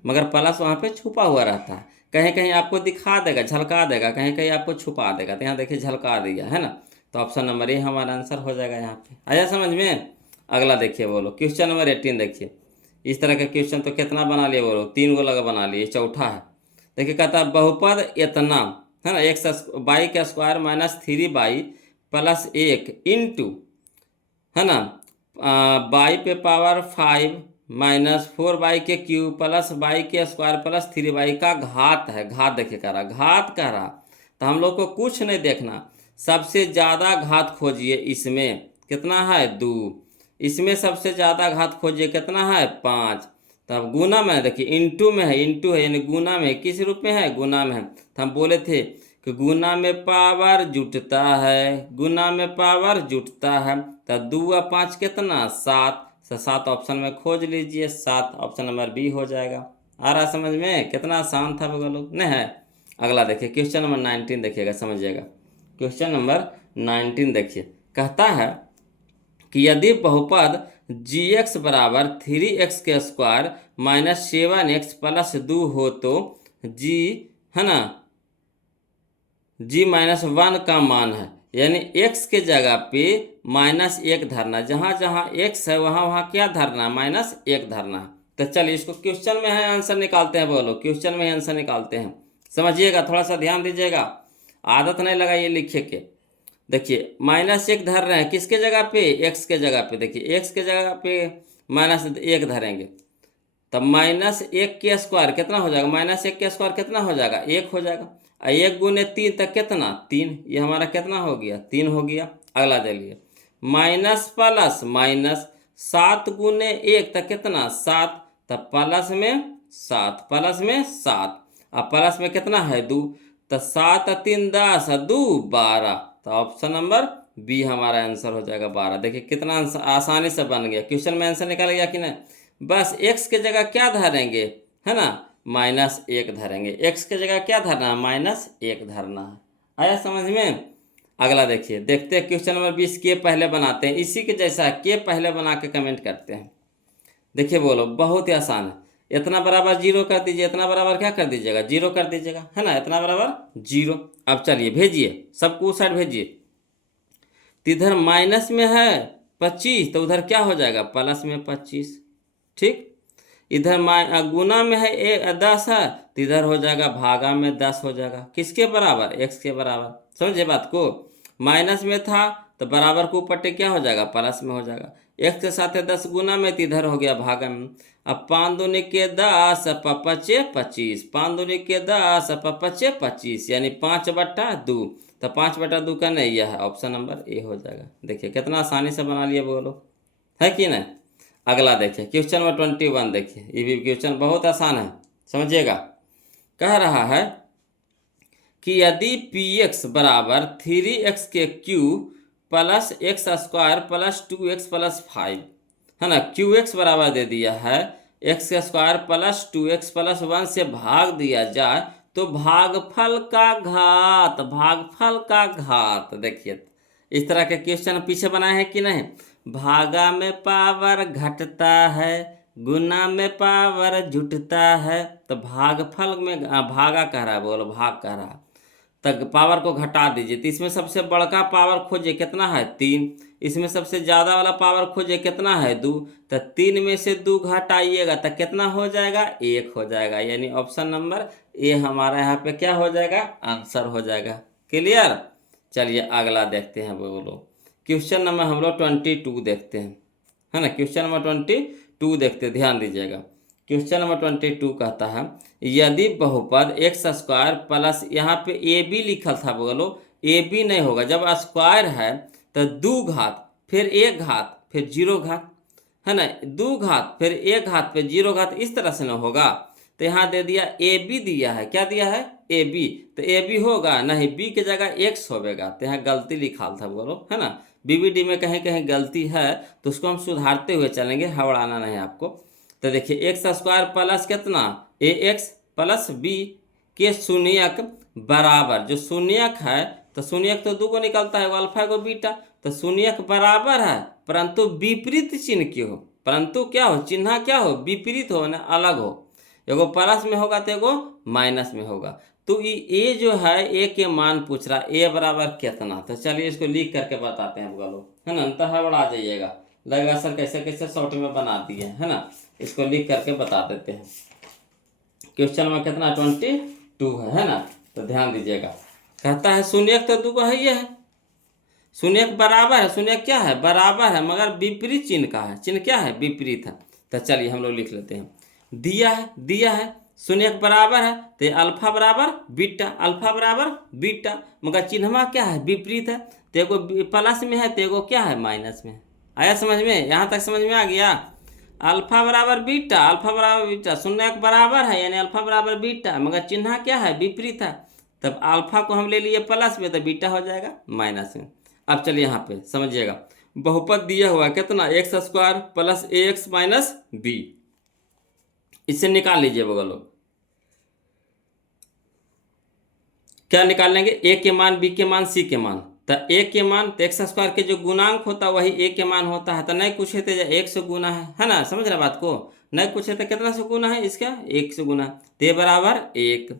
मगर प्लस वहाँ पे छुपा हुआ रहता है। कहीं कहीं आपको दिखा देगा, झलका देगा, कहीं कहीं आपको छुपा देगा। तो यहाँ देखिए झलका दिया है ना। तो ऑप्शन नंबर ए हमारा आंसर हो जाएगा यहाँ पे। आया समझ में? अगला देखिए, बोलो क्वेश्चन नंबर 18 देखिए। इस तरह का क्वेश्चन तो कितना बना लिए? बोलो 3 गो लगा बना लिए, चौथा है। देखिए कहता है बहुपद इतना है ना, एक्स बाई का square minus 3y plus 1 into है ना बाई पे पावर 5 माइनस 4y के क्यूब प्लस y के स्क्वायर प्लस 3y का घात है। घात देखिए कह रहा, घात कह रहा। तो हम लोग को कुछ नहीं देखना, सबसे ज़्यादा घात खोजिए। इसमें कितना है? 2। इसमें सबसे ज़्यादा घात खोजिए, कितना है? 5। तो अब गुना में देखिए, इंटू में है, इंटू है यानी गुना में। किस रूप में है? गुना में है। तो हम बोले थे कि गुना में पावर जुटता है, गुना में पावर जुटता है। तो 2 और 5 कितना? 7। तो 7 ऑप्शन में खोज लीजिए, 7 ऑप्शन नंबर बी हो जाएगा। आ रहा समझ में? कितना आसान था वो लोग नहीं है। अगला देखिए क्वेश्चन नंबर 19 देखिएगा, समझिएगा। क्वेश्चन नंबर 19 देखिए, कहता है कि यदि बहुपद gx बराबर 3x के स्क्वायर माइनस 7x प्लस 2 हो तो g है ना g माइनस 1 का मान है। यानी x के जगह पे -1 धरना, जहाँ जहाँ x है वहाँ वहाँ क्या धरना? -1 धरना। तो चलिए इसको क्वेश्चन में है आंसर निकालते हैं। बोलो क्वेश्चन में आंसर निकालते हैं। समझिएगा, थोड़ा सा ध्यान दीजिएगा, आदत नहीं लगाइए लिखे के। देखिए -1 धर रहे हैं किसके जगह पे? x के जगह पे। देखिए x के जगह पे -1 धरेंगे तब -1 के स्क्वायर कितना हो जाएगा? -1 के स्क्वायर कितना हो जाएगा? 1 हो जाएगा। 1 गुने 3 तक कितना? 3। ये हमारा कितना हो गया? 3 हो गया। अगला चलिए, माइनस प्लस माइनस 7 गुने 1 तक कितना? 7। तब प्लस में 7, प्लस में 7, अब प्लस में कितना है? 2। तो 7 और 3 10 और 2 12। तो ऑप्शन नंबर बी हमारा आंसर हो जाएगा 12। देखिए कितना आसानी से बन गया। क्वेश्चन में आंसर निकल गया कि नहीं? बस x के जगह क्या धरेंगे है ना? -1 धरेंगे। x के जगह क्या धरना है? -1 धरना है। आया समझ में? अगला देखिए, देखते हैं क्वेश्चन नंबर 20 के पहले बनाते हैं। इसी के जैसा के पहले बना के कमेंट करते हैं। देखिए बोलो, बहुत ही आसान है। इतना बराबर 0 कर दीजिए, इतना बराबर क्या कर दीजिएगा? 0 कर दीजिएगा है ना, इतना बराबर 0। अब चलिए भेजिए, सबको उस साइड भेजिए। तो इधर माइनस में है 25 तो उधर क्या हो जाएगा? प्लस में 25। ठीक, इधर गुना में है 10 है तो इधर हो जाएगा भागा में 10 हो जाएगा। किसके बराबर? x के बराबर। समझे बात को? माइनस में था तो बराबर को ऊपर क्या हो जाएगा? प्लस में हो जाएगा। x के साथ 10 गुना में तो इधर हो गया भागा में। अब 5 दूनी के 10 पचे 25, 5 दूनी के 10 पचे 25 यानी 5/2। तो 5/2 का नहीं, यह है ऑप्शन नंबर ए हो जाएगा। देखिए कितना आसानी से बना लिए बोलो, है कि नहीं? अगला देखिए क्वेश्चन नंबर 21 देखिए, ये भी क्वेश्चन बहुत आसान है, समझिएगा। कह रहा है कि यदि px बराबर 3x के cube plus x square plus 2x plus 5 है ना, qx बराबर दे दिया है x के स्क्वायर प्लस 2x प्लस 1 से भाग दिया जाए तो भागफल का घात, भागफल का घात। देखिए इस तरह के क्वेश्चन पीछे बनाए हैं कि नहीं। भागा में पावर घटता है, गुना में पावर जुटता है। तो भागफल में भागा कह रहा है, बोलो भाग कह रहा है, तक पावर को घटा दीजिए। तो इसमें सबसे बड़का पावर खोजिए, कितना है 3। इसमें सबसे ज़्यादा वाला पावर खोजिए, कितना है 2। तो 3 में से 2 घटाइएगा तो कितना हो जाएगा, 1 हो जाएगा। यानी ऑप्शन नंबर ए हमारा यहाँ पे क्या हो जाएगा, आंसर हो जाएगा। क्लियर। चलिए अगला देखते हैं, बोलो क्वेश्चन नंबर हम लोग 22 देखते हैं, है ना। क्वेश्चन नंबर 22 देखते हैं, ध्यान दीजिएगा। क्वेश्चन नंबर 22 कहता है यदि बहुपद एक्स स्क्वायर प्लस, यहाँ पे ए बी लिखल था, बोलो ए बी नहीं होगा। जब स्क्वायर है तो 2 घात फिर 1 घात फिर 0 घात, है ना। 2 घात फिर 1 घात फिर 0 घात, इस तरह से ना होगा। तो यहाँ दे दिया ए बी दिया है, क्या दिया है ए बी। तो ए बी होगा नहीं, बी की जगह एक्स होगा। तो यहाँ गलती लिखा था, बोलो है ना। बीबीडी में कहीं कहीं गलती है तो उसको हम सुधारते हुए चलेंगे, हवड़ाना नहीं आपको। तो देखिए एक्स स्क्वायर प्लस कितना ए एक्स प्लस बी के शून्यक बराबर, जो शून्यक है तो शून्यक तो 2 को निकलता है, अल्फा को बीटा। तो शून्यक बराबर है परंतु विपरीत चिन्ह की हो, परंतु क्या हो, चिन्ह क्या हो, विपरीत हो ना, अलग हो। एगो प्लस में होगा तो एगो माइनस में होगा। तो ये जो है ए के मान पूछ रहा, ए बराबर कितना। तो चलिए इसको लिख करके बताते हैं आप लोग, है ना। अंतर हड़बड़ा जाइएगा, लगेगा सर कैसे कैसे शॉर्ट में बना दिए, है ना। इसको लिख करके बता देते हैं। क्वेश्चन में कितना 22 है ना। तो ध्यान दीजिएगा, कहता है शून्यक तो 2 को है, ये है शून्यक बराबर है, शून्यक क्या है, बराबर है मगर विपरीत चिन्ह का है, चिन्ह क्या है, विपरीत है। तो चलिए हम लोग लिख लेते हैं, दिया है शून्यक बराबर है तो अल्फा बराबर बीटा, अल्फा बराबर बीटा, मगर चिन्हवा क्या है, विपरीत है। तो एगो प्लस में है तो एगो क्या है, माइनस में है। आया समझ में, यहाँ तक समझ में आ गया। अल्फा बराबर बीटा, अल्फा बराबर बीटा, शून्यक बराबर है यानी अल्फा बराबर बीटा, मगर चिन्ह क्या है, विपरीत है। तब अल्फा को हम ले लिए प्लस में तो बीटा हो जाएगा माइनस में। अब चलिए यहाँ पे समझिएगा, बहुपद दिया हुआ कितना एक्स स्क्वायर प्लस ए एक्स माइनस बी, इससे निकाल लीजिए बगल। क्या निकाल लेंगे, ए के मान, बी के मान, सी के मान। तो ए के मान तो एक्स स्क्वायर के जो गुणांक होता है वही ए के मान होता है। तो नहीं कुछ है तो 1 से गुना है ना, समझ रहे बात को। नहीं कुछ है तो कितना से गुना है, इसका 1 से गुना। तो बराबर 1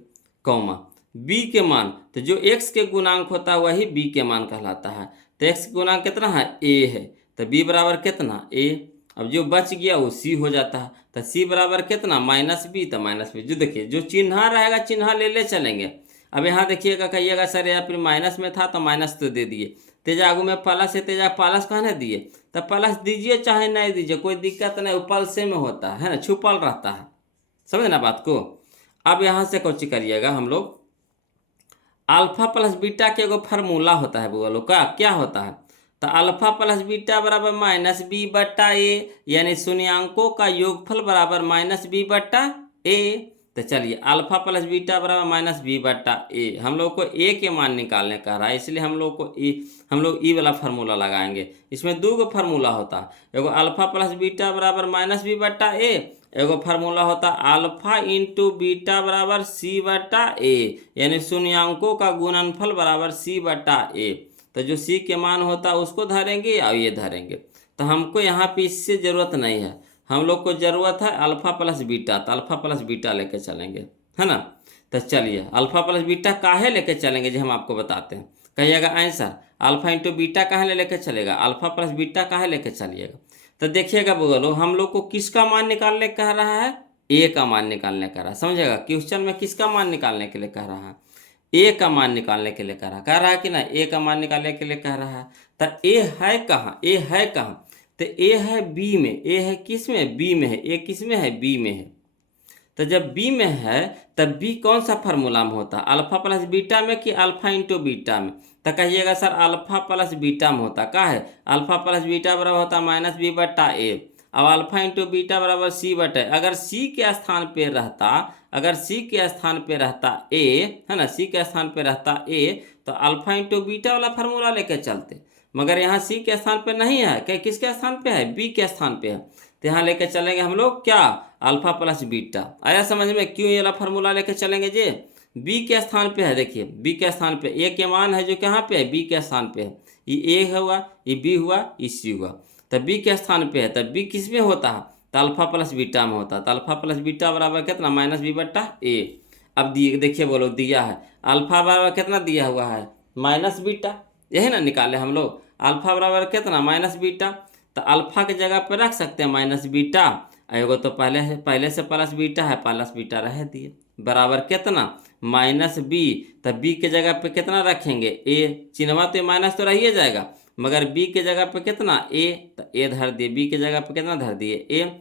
कौमा बी के मान, तो जो एक्स के गुणांक होता है वही बी के मान कहलाता है। तो एक्स के गुणांक कितना है, ए है, तो बी बराबर कितना ए। अब जो बच गया वो सी हो जाता है। तो सी बराबर कितना माइनस बी, तो माइनस बी। जो देखिए जो चिन्ह रहेगा चिन्ह ले ले चलेंगे। अब यहाँ देखिएगा, कहिएगा सर या फिर माइनस में था तो माइनस तो दे दिए, तेजा आगू में प्लस है, तेजा प्लस कहने दिए तो प्लस दीजिए चाहे नहीं दीजिए, कोई दिक्कत नहीं, ऊपर से में होता है ना, छुपल रहता है, समझ ना बात को। अब यहाँ से कुछ करिएगा हम लोग, अल्फा प्लस बीटा के एगो फार्मूला होता है बोलो का, क्या होता है। तो अल्फा प्लस बीटा बराबर माइनस बी बट्टा ए, यानी शून्यांकों का योगफल बराबर माइनस बी बट्टा ए। तो चलिए अल्फा प्लस बीटा बराबर माइनस बी बट्टा ए, हम लोग को ए के मान निकालने का रहा है, इसलिए हम लोग को हम लोग ई वाला फार्मूला लगाएंगे। इसमें 2 फार्मूला होता है, एगो अल्फा प्लस बीटा बराबर माइनस बी बट्टा ए, एगो फार्मूला होता अल्फा इंटू बीटा बराबर सी बट्टा ए, यानी शून्यांकों का गुणनफल बराबर सी बट्टा ए। तो जो सी के मान होता है उसको धरेंगे और ये धरेंगे। तो हमको यहाँ पे इससे ज़रूरत नहीं है, हम लोग को ज़रूरत है अल्फा प्लस बीटा, तो अल्फा प्लस बीटा लेके चलेंगे, है ना। तो चलिए अल्फा प्लस बीटा काहे लेके चलेंगे जो हम आपको बताते हैं। कहिएगा आंसर अल्फा इंटू बीटा काहे लेके चलेगा, अल्फा प्लस बीटा काहे लेके चलिएगा। तो देखिएगा बोलो हम लोग को किसका मान निकालने कह रहा है, ए का मान निकालने कह रहा है, समझेगा। क्वेश्चन में किसका मान निकालने के लिए कह रहा है, ए का मान निकालने के लिए कह रहा है कि ना, ए का मान निकालने के लिए कह रहा है। तो ए है कहाँ, ए है कहाँ, तो ए है बी में, ए है किस में, बी में है, ए किस में है, बी में है। तो जब बी में है तब बी कौन सा फार्मूला में होता है, अल्फा प्लस बीटा में कि अल्फा इंटू बीटा में। तो कहिएगा सर अल्फा प्लस बीटा में होता, का है अल्फा प्लस बीटा बराबर होता माइनस बी बट्टा ए। अब अल्फा इंटू बीटा बराबर सी बटे, अगर सी के स्थान पे रहता, अगर सी के स्थान पे रहता ए, है ना, सी के स्थान पे रहता ए तो अल्फा इंटू बीटा वाला फार्मूला लेके चलते, मगर यहाँ सी के स्थान पे नहीं है, क्या किसके स्थान पे है, बी के स्थान पे है। तो यहाँ लेके चलेंगे हम लोग क्या, अल्फा प्लस बीटा। आया समझ में क्यों ये वाला फार्मूला लेके चलेंगे जी। बी के स्थान पे है, देखिए बी के स्थान पे ए के मान है जो कहाँ पे है, बी के स्थान पे है। ये ए हुआ, ये बी हुआ, ये सी हुआ, तब बी के स्थान पे है, तब बी किस में होता है, तो अल्फा प्लस बीटा में होता है। तो अल्फा प्लस बीटा बराबर कितना, माइनस बी बट्टा ए। अब दिए, देखिए बोलो दिया है अल्फा बराबर कितना दिया हुआ है, माइनस बीटा, यही ना निकाले हम लोग। अल्फा बराबर कितना, माइनस बीटा, तो अल्फा की जगह पर रख सकते हैं माइनस बीटा, एगो तो पहले से प्लस बीटा है, प्लस बीटा रह दिए, बराबर कितना, माइनस बी। तब बी के जगह पे कितना रखेंगे, ए, चिन्हवा तो माइनस तो रहिए जाएगा, मगर बी के जगह पे कितना, ए, तो ए धर दिए, बी के जगह पे कितना धर दिए, ए।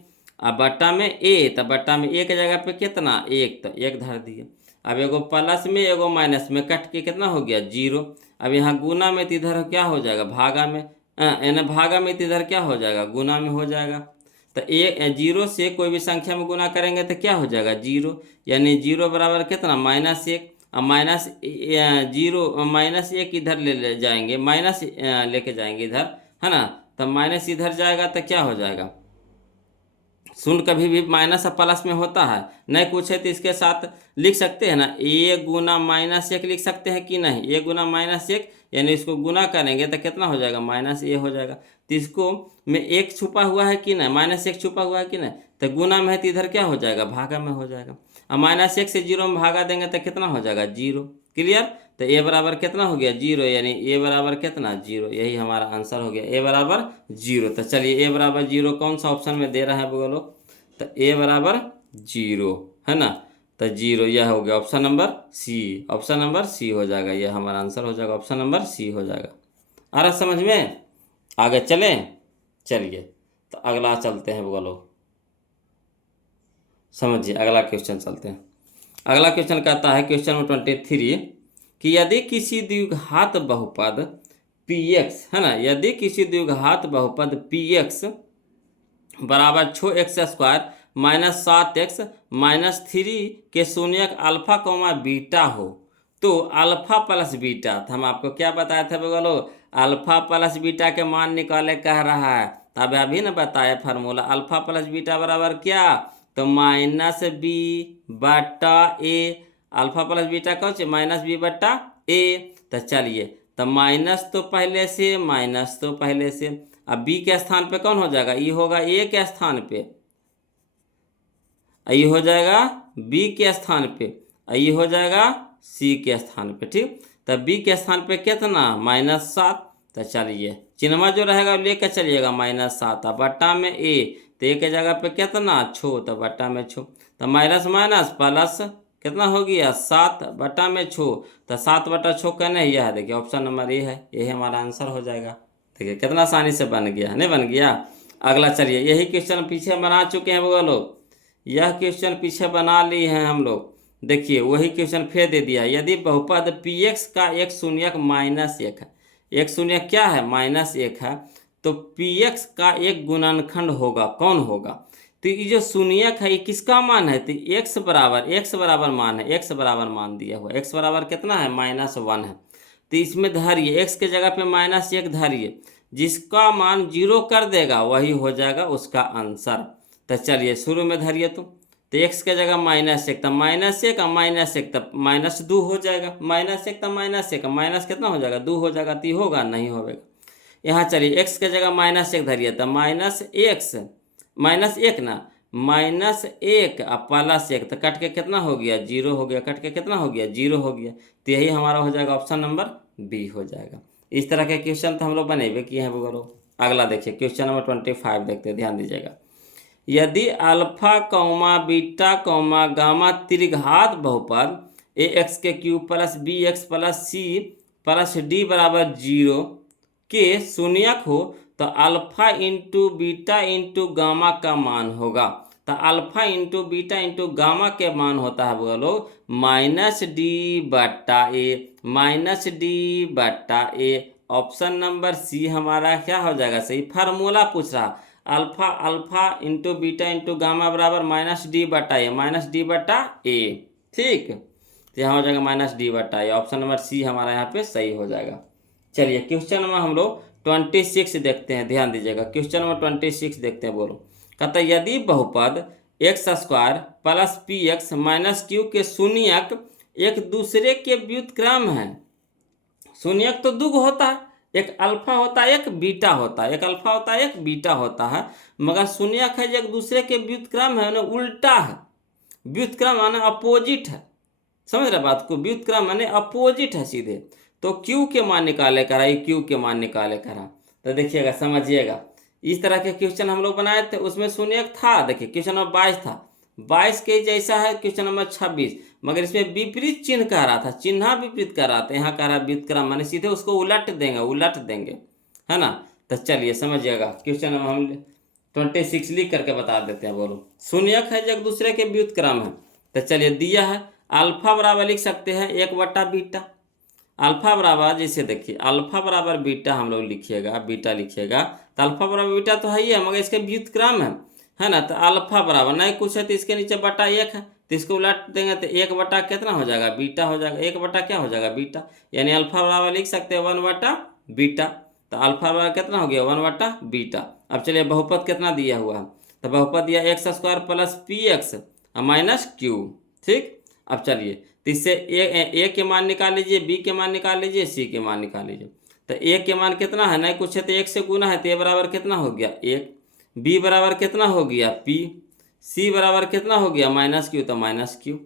अब बट्टा में ए, तो बट्टा में ए के जगह पे कितना, एक, तो एक धर दिए। अब एगो प्लस में एगो माइनस में कट के कितना हो गया, जीरो। अब यहाँ गुना में तो इधर क्या हो जाएगा, भागा में, यानी भागा में तो इधर क्या हो जाएगा, गुना में हो जाएगा। तो एक जीरो से कोई भी संख्या में गुना करेंगे तो क्या हो जाएगा, जीरो, यानी जीरो बराबर कितना, माइनस एक। अब माइनस जीरो, माइनस एक इधर ले जाएंगे, माइनस लेके जाएंगे इधर, है ना, तब माइनस इधर जाएगा तो क्या हो जाएगा, शून्य कभी भी माइनस और प्लस में होता है, नहीं कुछ है तो इसके साथ लिख सकते हैं ना, ए गुना माइनस एक लिख सकते हैं कि नहीं, ए गुना माइनस एक, यानी इसको गुना करेंगे तो कितना हो जाएगा, माइनस ए हो जाएगा। तो इसको में एक छुपा हुआ है कि नहीं, माइनस एक छुपा हुआ है कि नहीं, तो गुना में है तो इधर क्या हो जाएगा, भागा में हो जाएगा। अब माइनस एक से जीरो में भागा देंगे तो कितना हो जाएगा, जीरो। क्लियर, तो ए बराबर कितना हो गया, जीरो, यानी ए बराबर कितना, जीरो, यही हमारा आंसर हो गया, ए बराबर जीरो। तो चलिए ए बराबर जीरो कौन सा ऑप्शन में दे रहा है बोलो, तो ए बराबर जीरो, है ना, तो जीरो यह हो गया option number C, option number C हो जाएगा, यह हमारा आंसर हो जाएगा, ऑप्शन नंबर सी हो जाएगा। आ रहा समझ में, आगे चलें, चलिए तो अगला चलते हैं बोलो, समझिए अगला क्वेश्चन चलते हैं। अगला क्वेश्चन कहता है क्वेश्चन नंबर 23 कि यदि किसी द्विघात बहुपद px, है ना, यदि किसी द्विघात बहुपद px बराबर 6x² माइनस 7x माइनस 3 के शून्यक अल्फा कौमा बीटा हो, तो अल्फा प्लस बीटा, तो हम आपको क्या बताया था बोलो, अल्फा प्लस बीटा के मान निकाले कह रहा है, तब अभी ना बताया फार्मूला, अल्फा प्लस बीटा बराबर क्या, तो माइनस बी बट्टा ए, अल्फा प्लस बीटा कौन से, माइनस बी बट्टा ए। तो चलिए, तो माइनस तो पहले से, माइनस तो पहले से, अब बी के स्थान पे कौन हो जाएगा, ये होगा ए के स्थान पे, ये हो जाएगा बी के स्थान पे, ये हो जाएगा सी के स्थान पे, ठीक। तब बी के स्थान पे कितना, माइनस 7, तो चलिए चिन्हवा जो रहेगा लेकर चलिएगा, माइनस 7, अब बट्टा में ए, तो ए के जगह पे कितना, 6, तो बट्टा में 6, तो माइनस माइनस प्लस कितना हो गया, 7 बट्टा में 6, तो 7 बट्टा 6 का नहीं, यह है देखिए ऑप्शन नंबर ए है, यही हमारा आंसर हो जाएगा। देखिए कितना आसानी से बन गया, नहीं बन गया। अगला चलिए, यही क्वेश्चन पीछे बना चुके हैं वो लोग, यह क्वेश्चन पीछे बना लिए हैं हम लोग, देखिए वही क्वेश्चन फिर दे दिया, यदि बहुपद px का एक शून्यक माइनस 1 है, एक शून्यक क्या है, माइनस 1 है, तो px का एक गुणनखंड होगा, कौन होगा, तो ये जो शून्यक है ये किसका मान है, तो x बराबर मान है, x बराबर मान दिया हुआ, x बराबर कितना है, -1 है, तो इसमें धरिए x के जगह पे -1 धरिए, जिसका मान 0 कर देगा वही हो जाएगा उसका आंसर। तो चलिए शुरू में धरिए, तो x के जगह -1, तब -1 और -1 तब -2 हो जाएगा, -1 तब -1, माइनस कितना हो जाएगा, 2 हो जाएगा, तो होगा नहीं होगा। यहाँ चलिए x के जगह -1 धरिए, तब -1 ना, -1 और +1, तो कट के कितना हो गया, 0 हो गया, कट के कितना हो गया, 0 हो गया, तो यही हमारा हो जाएगा ऑप्शन नंबर बी हो जाएगा। इस तरह के क्वेश्चन तो हम लोग बनेबे किए हैं बोलो। अगला देखिए क्वेश्चन नंबर 25 देखते हैं, ध्यान दीजिएगा, यदि alpha comma beta comma gamma त्रिघात बहुपद ax³ plus bx plus c plus d बराबर 0 के शून्यक हो, तो alpha into beta into gamma का मान होगा, तो alpha into beta into gamma के मान होता है बोलो -d बट्टा ए, ऑप्शन नंबर सी हमारा क्या हो जाएगा, सही फार्मूला पूछ रहा, alpha into beta into gamma बराबर -d बट्टा ए, ठीक, तो यहाँ हो जाएगा -d बट्टा ए, ऑप्शन नंबर सी हमारा यहाँ पे सही हो जाएगा। चलिए क्वेश्चन नंबर हम लोग 26 देखते हैं, ध्यान दीजिएगा, क्वेश्चन नंबर 26 देखते हैं, बोलो कहता है यदि बहुपद x² plus px minus q के शून्यक एक दूसरे के व्युत्क्रम है। शून्यक तो दुग होता है, एक अल्फा होता है एक बीटा होता है, एक अल्फा होता है एक बीटा होता है, मगर शून्यक है जो एक दूसरे के व्युत्क्रम है ना, उल्टा है। व्युत्क्रम माने अपोजिट है, समझ रहे बात को, व्युत्क्रम माने अपोजिट है सीधे। तो क्यू के मान निकाले करा, ये क्यू के मान निकाले करा। तो देखिएगा समझिएगा, इस तरह के क्वेश्चन हम लोग बनाए थे, उसमें शून्यक था। देखिए क्वेश्चन नंबर 22 था, 22 के जैसा है क्वेश्चन नंबर 26, मगर इसमें विपरीत चिन्ह कह रहा था, चिन्ह विपरीत कर रहा था। यहाँ कह रहा व्युत्क्रम माने सीधे उसको उलट देंगे, है ना। तो चलिए समझिएगा, क्वेश्चन हम 26 लिख करके बता देते हैं। बोलो, शून्यक है जो एक दूसरे के व्युत्क्रम है। तो चलिए दिया है अल्फा बराबर लिख सकते हैं 1/बीटा। अल्फा बराबर, जैसे देखिए अल्फा बराबर बीटा हम लोग लिखिएगा, बीटा लिखिएगा तो अल्फा बराबर बीटा तो है ही है, मगर इसके व्युत्क्रम है ना। तो अल्फा बराबर नहीं कुछ है तो इसके नीचे बटा 1 है, तो इसको उलट देंगे तो 1 बटा कितना हो जाएगा, बीटा हो जाएगा। 1 बटा क्या हो जाएगा, बीटा। यानी अल्फा बराबर लिख सकते हैं 1/बीटा। तो अल्फा बराबर कितना हो गया, 1/बीटा। अब चलिए बहुपद कितना दिया हुआ है, तो बहुपद दिया x² plus px minus Q. ठीक, अब चलिए तो इससे ए के मान निकाल लीजिए, बी के मान निकाल लीजिए, सी के मान निकाल लीजिए। तो ए के मान कितना है, नहीं कुछ है तो 1 से गुना है, तो ए बराबर कितना हो गया 1, बी बराबर कितना हो गया पी, सी बराबर कितना हो गया माइनस क्यू, तो माइनस क्यू।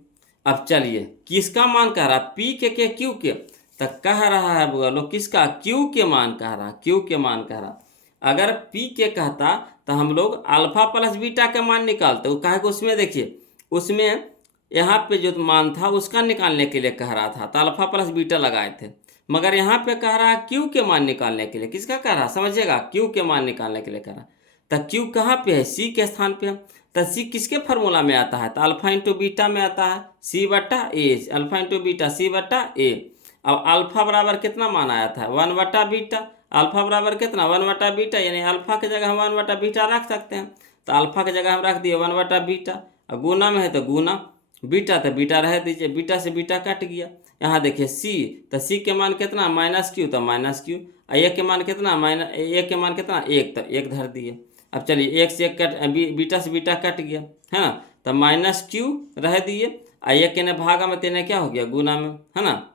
अब चलिए किसका मान कह रहा, पी के क्यू के, तो कह रहा है बोलो किसका, क्यू के मान कह रहा, क्यू के मान कह रहा। अगर पी के कहता तो हम लोग अल्फा प्लस बीटा का मान निकालते, वो कहे कि उसमें देखिए उसमें यहाँ पे जो मान था उसका निकालने के लिए कह रहा था, तो अल्फा प्लस बीटा लगाए थे। मगर यहाँ पे कह रहा है क्यू के मान निकालने के लिए, किसका कह रहा समझिएगा, क्यू के मान निकालने के लिए कह रहा। तो क्यू कहाँ पे है, सी के स्थान पे है। तो सी किसके फार्मूला में आता है, तो अल्फा इंटू बीटा में आता है, सी बटा ए, अल्फा इंटू बीटा सी बटा ए। अब अल्फा बराबर कितना मान आया था, 1/बीटा। अल्फा बराबर कितना, 1/बीटा, यानी अल्फा की जगह हम 1/बीटा रख सकते हैं। तो अल्फा की जगह हम रख दिए 1/बीटा, और गुना में है तो गुना, बीटा तो बीटा रह दीजिए, बीटा से बीटा कट गया। यहाँ देखिए सी, तो सी के मान कितना माइनस क्यू, तो माइनस क्यू। ए के मान कितना माइनस, ए के मान कितना 1, तो 1 धर दिए। अब चलिए 1 से 1 कट, बीटा से बीटा कट गया है ना, तो माइनस क्यू रह दिए। ए के ने भागा में तेने क्या हो गया, गुना में, है ना।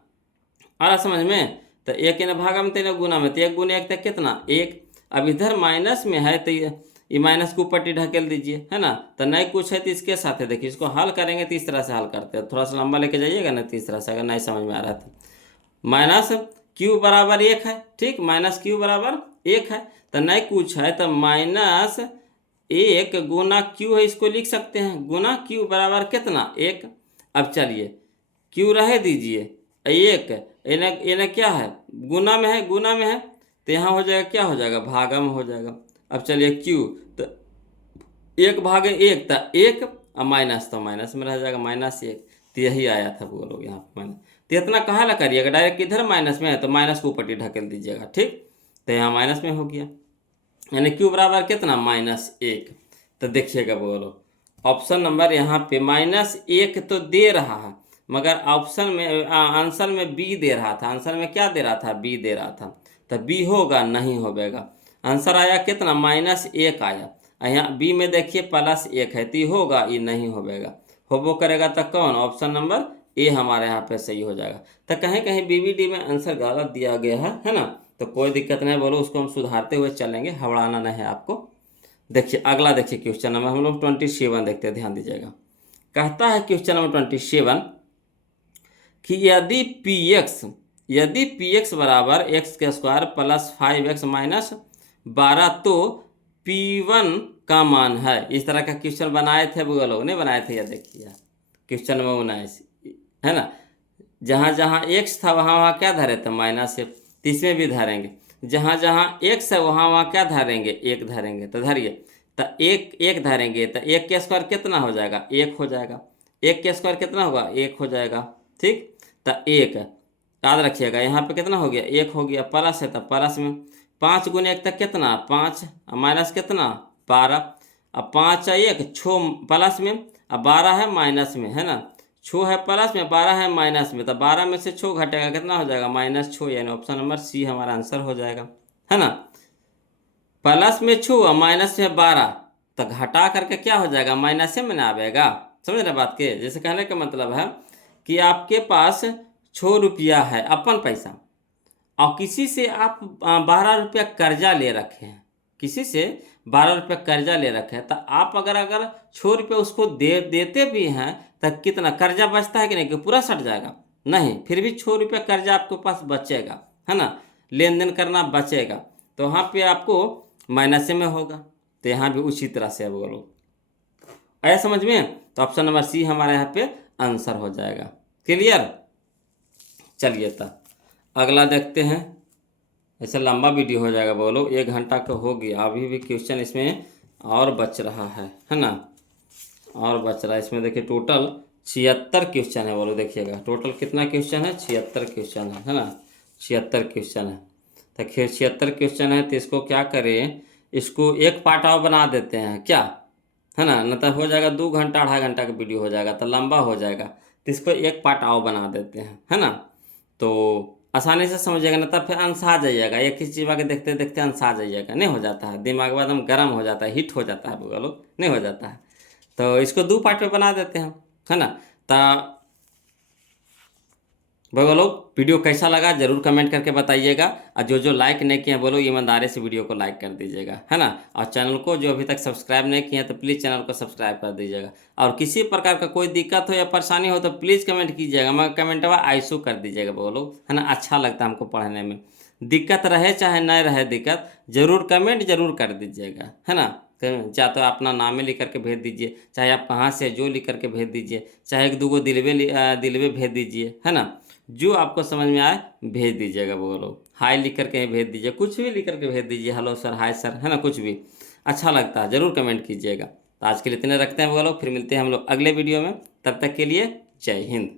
आ रहा समझ में, तो 1 के ने भागा में तेने गुना में, तो 1 गुने 1 तक कितना 1। अब इधर माइनस में है तो ये माइनस को पट्टी ढकेल दीजिए, है ना। तो नहीं कुछ है तो इसके साथ है, देखिए इसको हल करेंगे तो इस तरह से हल करते हैं, थोड़ा सा लंबा लेके जाइएगा ना, तीसरा से अगर नहीं समझ में आ रहा था। माइनस क्यू बराबर 1 है, ठीक, माइनस क्यू बराबर 1 है, तो नहीं कुछ है तो -1 गुना क्यू है, इसको लिख सकते हैं, गुना क्यू बराबर कितना 1। अब चलिए क्यू रह दीजिए 1, इन्हें क्या है गुना में है, गुना में है तो यहाँ हो जाएगा क्या हो जाएगा, भागा में हो जाएगा। अब चलिए क्यू, तो 1/1 था 1, और माइनस तो माइनस में रह जाएगा -1। तो यही आया था बोलो यहाँ पर माइनस। तो इतना कहाँ ला करिएगा, डायरेक्ट इधर माइनस में है तो माइनस को पट्टी ढकेल दीजिएगा, ठीक। तो यहाँ माइनस में हो गया, यानी क्यू बराबर कितना -1। तो देखिएगा बोलो ऑप्शन नंबर यहाँ पे -1 तो दे रहा है, मगर ऑप्शन में आंसर में बी दे रहा था, आंसर में क्या दे रहा था, बी दे रहा था। तो बी होगा, नहीं होगा। आंसर आया कितना -1 आया, यहाँ बी में देखिए +1 है, तो होगा, ये नहीं होगा। होबो करेगा तो कौन, ऑप्शन नंबर ए हमारे यहाँ पे सही हो जाएगा। तो कहीं कहीं बीबीडी में आंसर गलत दिया गया है ना, तो कोई दिक्कत नहीं, बोलो उसको हम सुधारते हुए चलेंगे, हवड़ाना नहीं है आपको। देखिए अगला, देखिए क्वेश्चन नंबर हम लोग 27 देखते हैं, ध्यान दीजिएगा। कहता है क्वेश्चन नंबर 27 कि यदि पी एक्स बराबर x² प्लस 5x माइनस 12 तो P1 का मान है। इस तरह का क्वेश्चन बनाए थे वो लोग, नहीं बनाए थे, या देखिए क्वेश्चन में 19 है ना, जहाँ जहाँ x था वहाँ वहाँ क्या धरे थे -1, तो इसमें भी धरेंगे, जहाँ जहाँ x है वहाँ वहाँ क्या धरेंगे, 1 धरेंगे। तो धरिए, तो 1 धरेंगे तो 1 के स्क्वायर कितना हो जाएगा, 1 हो जाएगा। 1 के स्क्वायर कितना होगा, 1 हो जाएगा, ठीक। तो 1 याद रखिएगा, यहाँ पे कितना हो गया, 1 हो गया, प्लस है तो प्लस में 5 गुने 1 तक कितना 5, माइनस कितना 12। अब 5 है 1 6 प्लस में, अब 12 है माइनस में, है ना, 6 है प्लस में 12 है माइनस में, तो 12 में से 6 घटेगा कितना हो जाएगा -6, यानी ऑप्शन नंबर सी हमारा आंसर हो जाएगा, है ना। प्लस में 6 और माइनस में 12, तो घटा करके क्या हो जाएगा, माइनस में ना आएगा। समझ रहे बात के, जैसे कहने का मतलब है कि आपके पास 6 रुपया है अपन पैसा, और किसी से आप 12 रुपया कर्जा ले रखे हैं, किसी से 12 रुपया कर्जा ले रखे हैं, तो आप अगर 6 रुपये उसको देते भी हैं तो कितना कर्जा बचता है कि नहीं, कि पूरा सट जाएगा? नहीं, फिर भी 6 रुपया कर्जा आपके पास बचेगा, है ना, लेन देन करना बचेगा। तो वहाँ पे आपको माइनस में होगा, तो यहाँ भी उसी तरह से अब बोलो, आया समझ में? तो ऑप्शन नंबर सी हमारे यहाँ पे आंसर हो जाएगा। क्लियर? चलिए तो अगला देखते हैं। ऐसे लंबा वीडियो हो जाएगा, बोलो 1 घंटा का हो गया, अभी भी क्वेश्चन इसमें और बच रहा है ना, और बच रहा है इसमें। देखिए टोटल 76 क्वेश्चन है, बोलो देखिएगा टोटल कितना क्वेश्चन है, 76 क्वेश्चन है ना, 76 क्वेश्चन है। तो खैर 76 क्वेश्चन है, तो इसको क्या करें, इसको एक पार्ट और बना देते हैं क्या, है ना, न तो हो जाएगा 2 घंटा 2.5 घंटा का वीडियो हो जाएगा, तो लंबा हो जाएगा। तो इसको एक पार्ट और बना देते हैं, है ना, तो आसानी से समझिएगा, ना तब फिर अनसा जाइएगा, एक ही चीज़ के देखते देखते अनसा जाइएगा, नहीं हो जाता है, दिमाग एकदम गर्म हो जाता है, हीट हो जाता है, बोलो नहीं हो जाता है। तो इसको 2 पार्ट में बना देते हैं, है ना। तो बोलो वीडियो कैसा लगा जरूर कमेंट करके बताइएगा, और जो लाइक नहीं किए हैं बोलो ईमानदारी से वीडियो को लाइक कर दीजिएगा, है ना। और चैनल को जो अभी तक सब्सक्राइब नहीं किए हैं तो प्लीज़ चैनल को सब्सक्राइब कर दीजिएगा। और किसी प्रकार का कोई दिक्कत हो या परेशानी हो तो प्लीज़ कमेंट कीजिएगा, मैं कमेंटवा आइसू कर दीजिएगा, बोलो है ना, अच्छा लगता है हमको पढ़ने में। दिक्कत रहे चाहे नहीं रहे दिक्कत, जरूर कमेंट जरूर कर दीजिएगा, है ना। चाहे तो अपना नाम लिख करके भेज दीजिए, चाहे आप कहाँ से जो लिख करके भेज दीजिए, चाहे 1-2 दिलवे भेज दीजिए, है ना, जो आपको समझ में आए भेज दीजिएगा। बोलो हाय लिख करके भेज दीजिए, कुछ भी लिख करके भेज दीजिए, हेलो सर, हाय सर, है ना, कुछ भी अच्छा लगता है, ज़रूर कमेंट कीजिएगा। तो आज के लिए इतने रखते हैं, बोलो फिर मिलते हैं हम लोग अगले वीडियो में, तब तक के लिए जय हिंद।